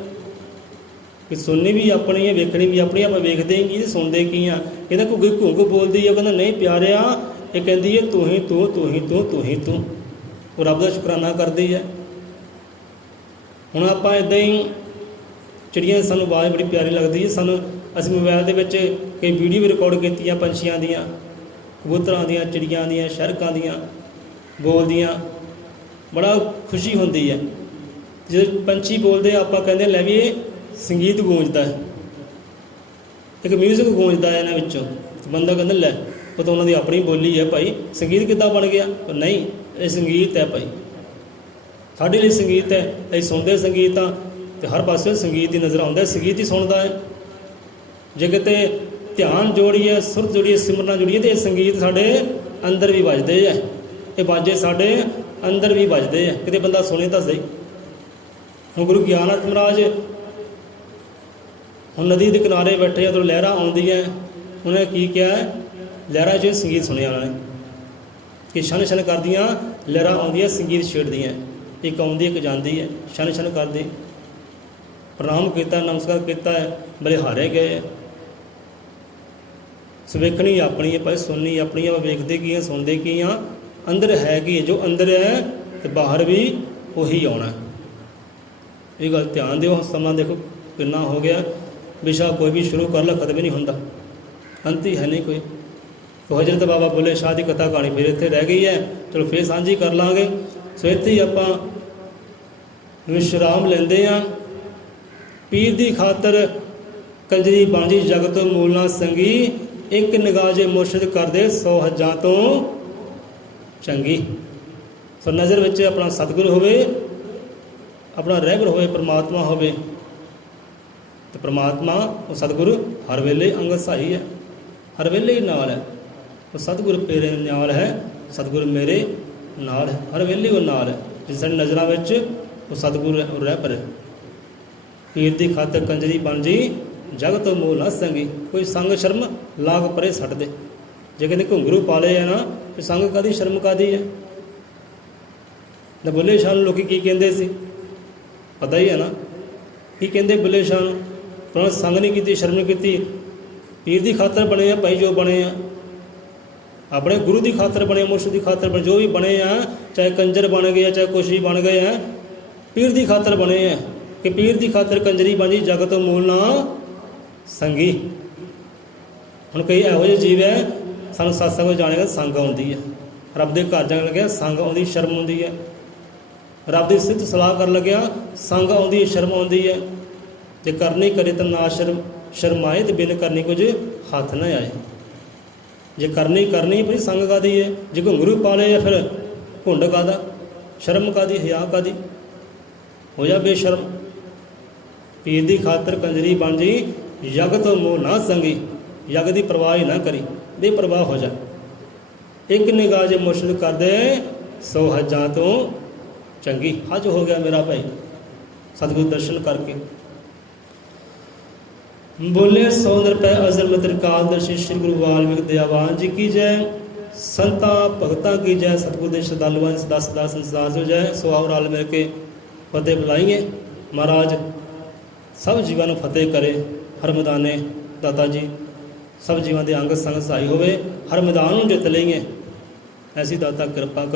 ਕਿ ਸੁਣਨੀ ਵੀ ਆਪਣੀ ਹੈ, ਵੇਖਣੀ ਵੀ ਆਪਣੀ, ਆਪਾਂ ਵੇਖਦੇ ਹੀ ਕੀ ਤੇ ਸੁਣਦੇ ਕੀ ਆ। ਕਹਿੰਦਾ ਘੁੱਗੀ ਘੁੰਗ ਬੋਲਦੀ ਹੈ, ਉਹ ਕਹਿੰਦਾ ਨਹੀਂ ਪਿਆਰਿਆ, ਇਹ ਕਹਿੰਦੀ ਹੈ ਤੂੰ ਹੀ ਤੂੰ, ਤੂੰ ਹੀ ਤੂੰ, ਤੂੰ ਹੀ ਤੂੰ। ਉਹ ਰੱਬ ਦਾ ਸ਼ੁਕਰਾਨਾ ਕਰਦੀ ਹੈ। ਹੁਣ ਆਪਾਂ ਇੱਦਾਂ ਹੀ ਚਿੜੀਆਂ, ਸਾਨੂੰ ਆਵਾਜ਼ ਬੜੀ ਪਿਆਰੀ ਲੱਗਦੀ ਹੈ ਸਾਨੂੰ। ਅਸੀਂ ਮੋਬਾਈਲ ਦੇ ਵਿੱਚ ਕਈ ਵੀਡੀਓ ਵੀ ਰਿਕਾਰਡ ਕੀਤੀਆਂ ਪੰਛੀਆਂ ਦੀਆਂ, ਕਬੂਤਰਾਂ ਦੀਆਂ, ਚਿੜੀਆਂ ਦੀਆਂ, ਸ਼ਰਕਾਂ ਦੀਆਂ ਬੋਲਦੀਆਂ, ਬੜਾ ਖੁਸ਼ੀ ਹੁੰਦੀ ਹੈ ਜਦੋਂ ਪੰਛੀ ਬੋਲਦੇ। ਆਪਾਂ ਕਹਿੰਦੇ ਲੈ ਵੀ ਇਹ ਸੰਗੀਤ ਗੂੰਜਦਾ ਹੈ, ਇੱਕ ਮਿਊਜ਼ਿਕ ਗੂੰਜਦਾ ਹੈ ਇਹਨਾਂ ਵਿੱਚੋਂ। ਬੰਦਾ ਕਹਿੰਦਾ ਲੈ ਉਹ ਤਾਂ ਉਹਨਾਂ ਦੀ ਆਪਣੀ ਬੋਲੀ ਹੈ ਭਾਈ, ਸੰਗੀਤ ਕਿੱਦਾਂ ਬਣ ਗਿਆ? ਨਹੀਂ, ਇਹ ਸੰਗੀਤ ਹੈ ਭਾਈ, ਸਾਡੇ ਲਈ ਸੰਗੀਤ ਹੈ। ਅਸੀਂ ਸੁਣਦੇ ਸੰਗੀਤ ਆ, ਅਤੇ ਹਰ ਪਾਸੇ ਸੰਗੀਤ ਹੀ ਨਜ਼ਰ ਆਉਂਦਾ, ਸੰਗੀਤ ਹੀ ਸੁਣਦਾ ਹੈ। ਜੇ ਕਿਤੇ ਧਿਆਨ ਜੋੜੀਏ, ਸੁਰਤ ਜੋੜੀਏ, ਸਿਮਰਨਾ ਜੋੜੀਏ, ਅਤੇ ਇਹ ਸੰਗੀਤ ਸਾਡੇ ਅੰਦਰ ਵੀ ਵੱਜਦੇ ਹੈ, ਇਹ ਬਾਜੇ ਸਾਡੇ ਅੰਦਰ ਵੀ ਵੱਜਦੇ ਹੈ। ਕਿਤੇ ਬੰਦਾ ਸੁਣੇ ਤਾਂ ਸਹੀ। ਹੁਣ ਗੁਰੂ ਗਿਆਨਨਾਥ ਮਹਾਰਾਜ ਹੁਣ ਨਦੀ ਦੇ ਕਿਨਾਰੇ ਬੈਠੇ, ਉਦੋਂ ਲਹਿਰਾਂ ਆਉਂਦੀਆਂ, ਉਹਨੇ ਕੀ ਕਿਹਾ? ਲਹਿਰਾਂ 'ਚ ਸੰਗੀਤ ਸੁਣਿਆ ਉਹਨਾਂ ਨੇ ਕਿ ਛਨ ਛਨ ਕਰਦੀਆਂ ਲਹਿਰਾਂ ਆਉਂਦੀਆਂ, ਸੰਗੀਤ ਛੇੜਦੀਆਂ, ਇੱਕ ਆਉਂਦੀ ਇੱਕ ਜਾਂਦੀ ਹੈ, ਛਨ ਛਨ ਕਰਦੀ। ਪ੍ਰਣਾਮ ਕੀਤਾ, ਨਮਸਕਾਰ ਕੀਤਾ ਹੈ, ਬਲਿਹਾਰੇ ਗਏ। ਸੋ ਵੇਖਣੀ ਆਪਣੀ ਹੈ ਭਾਈ, ਸੁਣਨੀ ਆਪਣੀ ਹੈ। ਵੇਖਦੇ ਕੀ ਆ, ਸੁਣਦੇ ਕੀ ਆ, ਅੰਦਰ ਹੈ ਕੀ ਹੈ। ਜੋ ਅੰਦਰ ਹੈ ਤੇ ਬਾਹਰ ਵੀ ਉਹੀ ਆਉਣਾ। ਇਹ ਗੱਲ ਧਿਆਨ ਦਿਓ। ਸਮਾਂ ਦੇਖੋ ਕਿੰਨਾ ਹੋ ਗਿਆ, ਵਿਸ਼ਾ ਕੋਈ ਵੀ ਸ਼ੁਰੂ ਕਰ ਲਾ ਖਤਮ ਹੀ ਨਹੀਂ ਹੁੰਦਾ, ਅੰਤ ਹੀ ਹੈ ਨਹੀਂ ਕੋਈ। ਤੋ ਹਜ਼ਰਤ ਬਾਬਾ ਬੁੱਲੇ ਸ਼ਾਹ ਦੀ ਕਥਾ ਕਹਾਣੀ ਫਿਰ ਇੱਥੇ ਰਹਿ ਗਈ ਹੈ, ਚਲੋ ਫਿਰ ਸਾਂਝੀ ਕਰ ਲਾਂਗੇ। ਸੋ ਇੱਥੇ ਹੀ ਆਪਾਂ ਵਿਸ਼ਰਾਮ ਲੈਂਦੇ ਹਾਂ। ਪੀਰ ਦੀ ਖਾਤਰ ਕੰਜਰੀ ਬਣ ਜੀ ਜਗਤ ਮੂਲ ਨਾ ਸੰਗੀ, ਇੱਕ ਨਿਗਾਹ ਜੇ ਮੁਰਸ਼ਿਦ ਕਰਦੇ 100 ਹੱਜਾਂ ਤੋਂ ਚੰਗੀ। ਸੋ ਨਜ਼ਰ ਵਿੱਚ ਆਪਣਾ ਸਤਿਗੁਰੂ ਹੋਵੇ, ਆਪਣਾ ਰਹਿਬਰ ਹੋਵੇ, ਪਰਮਾਤਮਾ ਹੋਵੇ, ਤੇ ਪਰਮਾਤਮਾ ਉਹ ਸਤਿਗੁਰੂ ਹਰ ਵੇਲੇ ਅੰਗ ਸਹਾਈ ਹੈ, ਹਰ ਵੇਲੇ ਹੀ ਨਾਲ ਹੈ। ਉਹ ਸਤਿਗੁਰੂ ਮੇਰੇ ਨਾਲ ਹੈ, ਸਤਿਗੁਰੂ ਮੇਰੇ ਨਾਲ ਹੈ, ਹਰ ਵੇਲੇ ਉਹ ਨਾਲ ਹੈ। ਜਿਸ ਸਾਡੀ ਨਜ਼ਰਾਂ ਵਿੱਚ ਉਹ ਸਤਿਗੁਰੂ ਰਹਿਬਰ ਹੈ। ਪੀਰ ਦੀ ਖਾਤਰ ਕੰਜਰੀ ਬਣ ਜੀ ਜਗਤ ਮੂਲ ਨਾ ਸੰਗੀ, ਕੋਈ ਸੰਗ ਸ਼ਰਮ ਲਾਗ ਪਰੇ ਛੱਡ ਦੇ। ਜੇ ਕਹਿੰਦੇ ਘੁੰਗਰੂ ਪਾ ਲਏ ਆ ਨਾ, ਤੇ ਸੰਗ ਕਾਹਦੀ, ਸ਼ਰਮ ਕਾਹਦੀ ਹੈ? ਨਾ ਬੁੱਲੇ ਸ਼ਾਹ ਨੂੰ ਲੋਕ ਕੀ ਕਹਿੰਦੇ ਸੀ, ਪਤਾ ਹੀ ਹੈ ਨਾ ਕੀ ਕਹਿੰਦੇ ਬੁੱਲੇ ਸ਼ਾਹ ਨੂੰ? ਪਰ ਸੰਗ ਨਹੀਂ ਕੀਤੀ, ਸ਼ਰਮ ਨਹੀਂ ਕੀਤੀ। ਪੀਰ ਦੀ ਖਾਤਰ ਬਣੇ ਆ ਭਾਈ, ਜੋ ਬਣੇ ਆ ਆਪਣੇ ਗੁਰੂ ਦੀ ਖਾਤਰ ਬਣੇ, ਮੁਰਸ਼ਿਦ ਦੀ ਖਾਤਰ ਬਣੇ, ਜੋ ਵੀ ਬਣੇ ਆ, ਚਾਹੇ ਕੰਜਰ ਬਣ ਗਏ ਆ, ਚਾਹੇ ਕੁਛ ਵੀ ਬਣ ਗਏ ਆ, ਪੀਰ ਦੀ ਖਾਤਰ ਬਣੇ ਆ। ਕਿ ਪੀਰ ਦੀ ਖਾਤਰ ਕੰਜਰੀ ਬਣੀ ਜਗਤ ਮੂਲ ਨਾ ਸੰਗੀ। ਹੁਣ ਕਈ ਇਹੋ ਜਿਹੇ ਜੀਵ ਹੈ, ਸਾਨੂੰ ਸਤਸੰਗ ਜਾਣੇਗਾ ਸੰਗ ਆਉਂਦੀ ਹੈ, ਰੱਬ ਦੇ ਘਰ ਜਾਣ ਲੱਗਿਆ ਸੰਗ ਆਉਂਦੀ ਸ਼ਰਮ ਆਉਂਦੀ ਹੈ। ਰੱਬ ਦੀ ਸਿੱਧ ਸਲਾਹ ਕਰਨ ਲੱਗਿਆ ਸੰਗ ਆਉਂਦੀ ਹੈ, ਸ਼ਰਮ ਆਉਂਦੀ ਹੈ। ਜੇ ਕਰਨੀ ਕਰੇ ਤਾਂ ਨਾ ਸ਼ਰਮਾਏ, ਤੇ ਬਿਨ ਕਰਨੀ ਕੁਝ ਹੱਥ ਨਾ ਆਏ। ਜੇ ਕਰਨੀ ਪਰ ਸੰਗ ਕਾਹਦੀ ਹੈ? ਜੇ ਘੁੰਗਰੂ ਪਾ ਲਏ ਫਿਰ ਘੁੰਡ ਕਾਹਦਾ? ਸ਼ਰਮ ਕਾਹਦੀ? ਹਿਆ ਕਾਹਦੀ? ਹੋ ਜਾ ਬੇਸ਼ਰਮ। ਪੀਰ ਦੀ ਖਾਤਰ ਕੰਜਰੀ ਬਣ ਜੀ, ਜਗ ਤੋਂ ਮੋਹ ਨਾ ਸੰਗੀ। ਜਗ ਦੀ ਪਰਵਾਹ ਹੀ ਨਾ ਕਰੀ, ਬੇਪਰਵਾਹ ਹੋ ਜਾ। ਇੱਕ ਨਿਗਾਹ ਜੇ ਮੁਰਸ਼ਿਦ ਕਰਦੇ 100 ਹੱਜਾਂ ਤੋਂ ਚੰਗੀ। ਹੱਜ ਹੋ ਗਿਆ ਮੇਰਾ ਭਾਈ ਸਤਿਗੁਰੂ ਦਰਸ਼ਨ ਕਰਕੇ। ਬੋਲੇ 100 ਰੁਪਏ ਅਜ਼ਲ ਮਤਰ ਕਾਲਦਰਸ਼ੀ ਸ੍ਰੀ ਗੁਰੂ ਵਾਲਮੀਕ ਦਇਆਵਾਨ ਜੀ ਕੀ ਜੈ। ਸੰਤਾਂ ਭਗਤਾਂ ਕੀ ਜੈ। ਸਤਿਗੁਰ ਦੇ ਸ਼ਰਧਾਲੂਆਂ ਸਦਾ ਸਦਾ ਸੰਸਾਰ ਜੋ ਜੈ। ਸੋ ਆਓ ਰਲ ਮਿਲ ਕੇ ਫਤਿਹ ਬੁਲਾਈਏ। ਮਹਾਰਾਜ ਸਭ ਜੀਵਾਂ ਨੂੰ ਫਤਿਹ ਕਰੇ। ਹਰ ਮੈਦਾਨੇ ਦਾਤਾ ਜੀ ਸਭ ਜੀਵਾਂ ਦੇ ਅੰਗ ਸੰਗ ਸਹਾਈ ਹੋਵੇ। ਹਰ ਮੈਦਾਨ ਨੂੰ ਜਿੱਤ ਲਈਏ। ਐਸੀ ਦਾਤਾ ਕਿਰਪਾ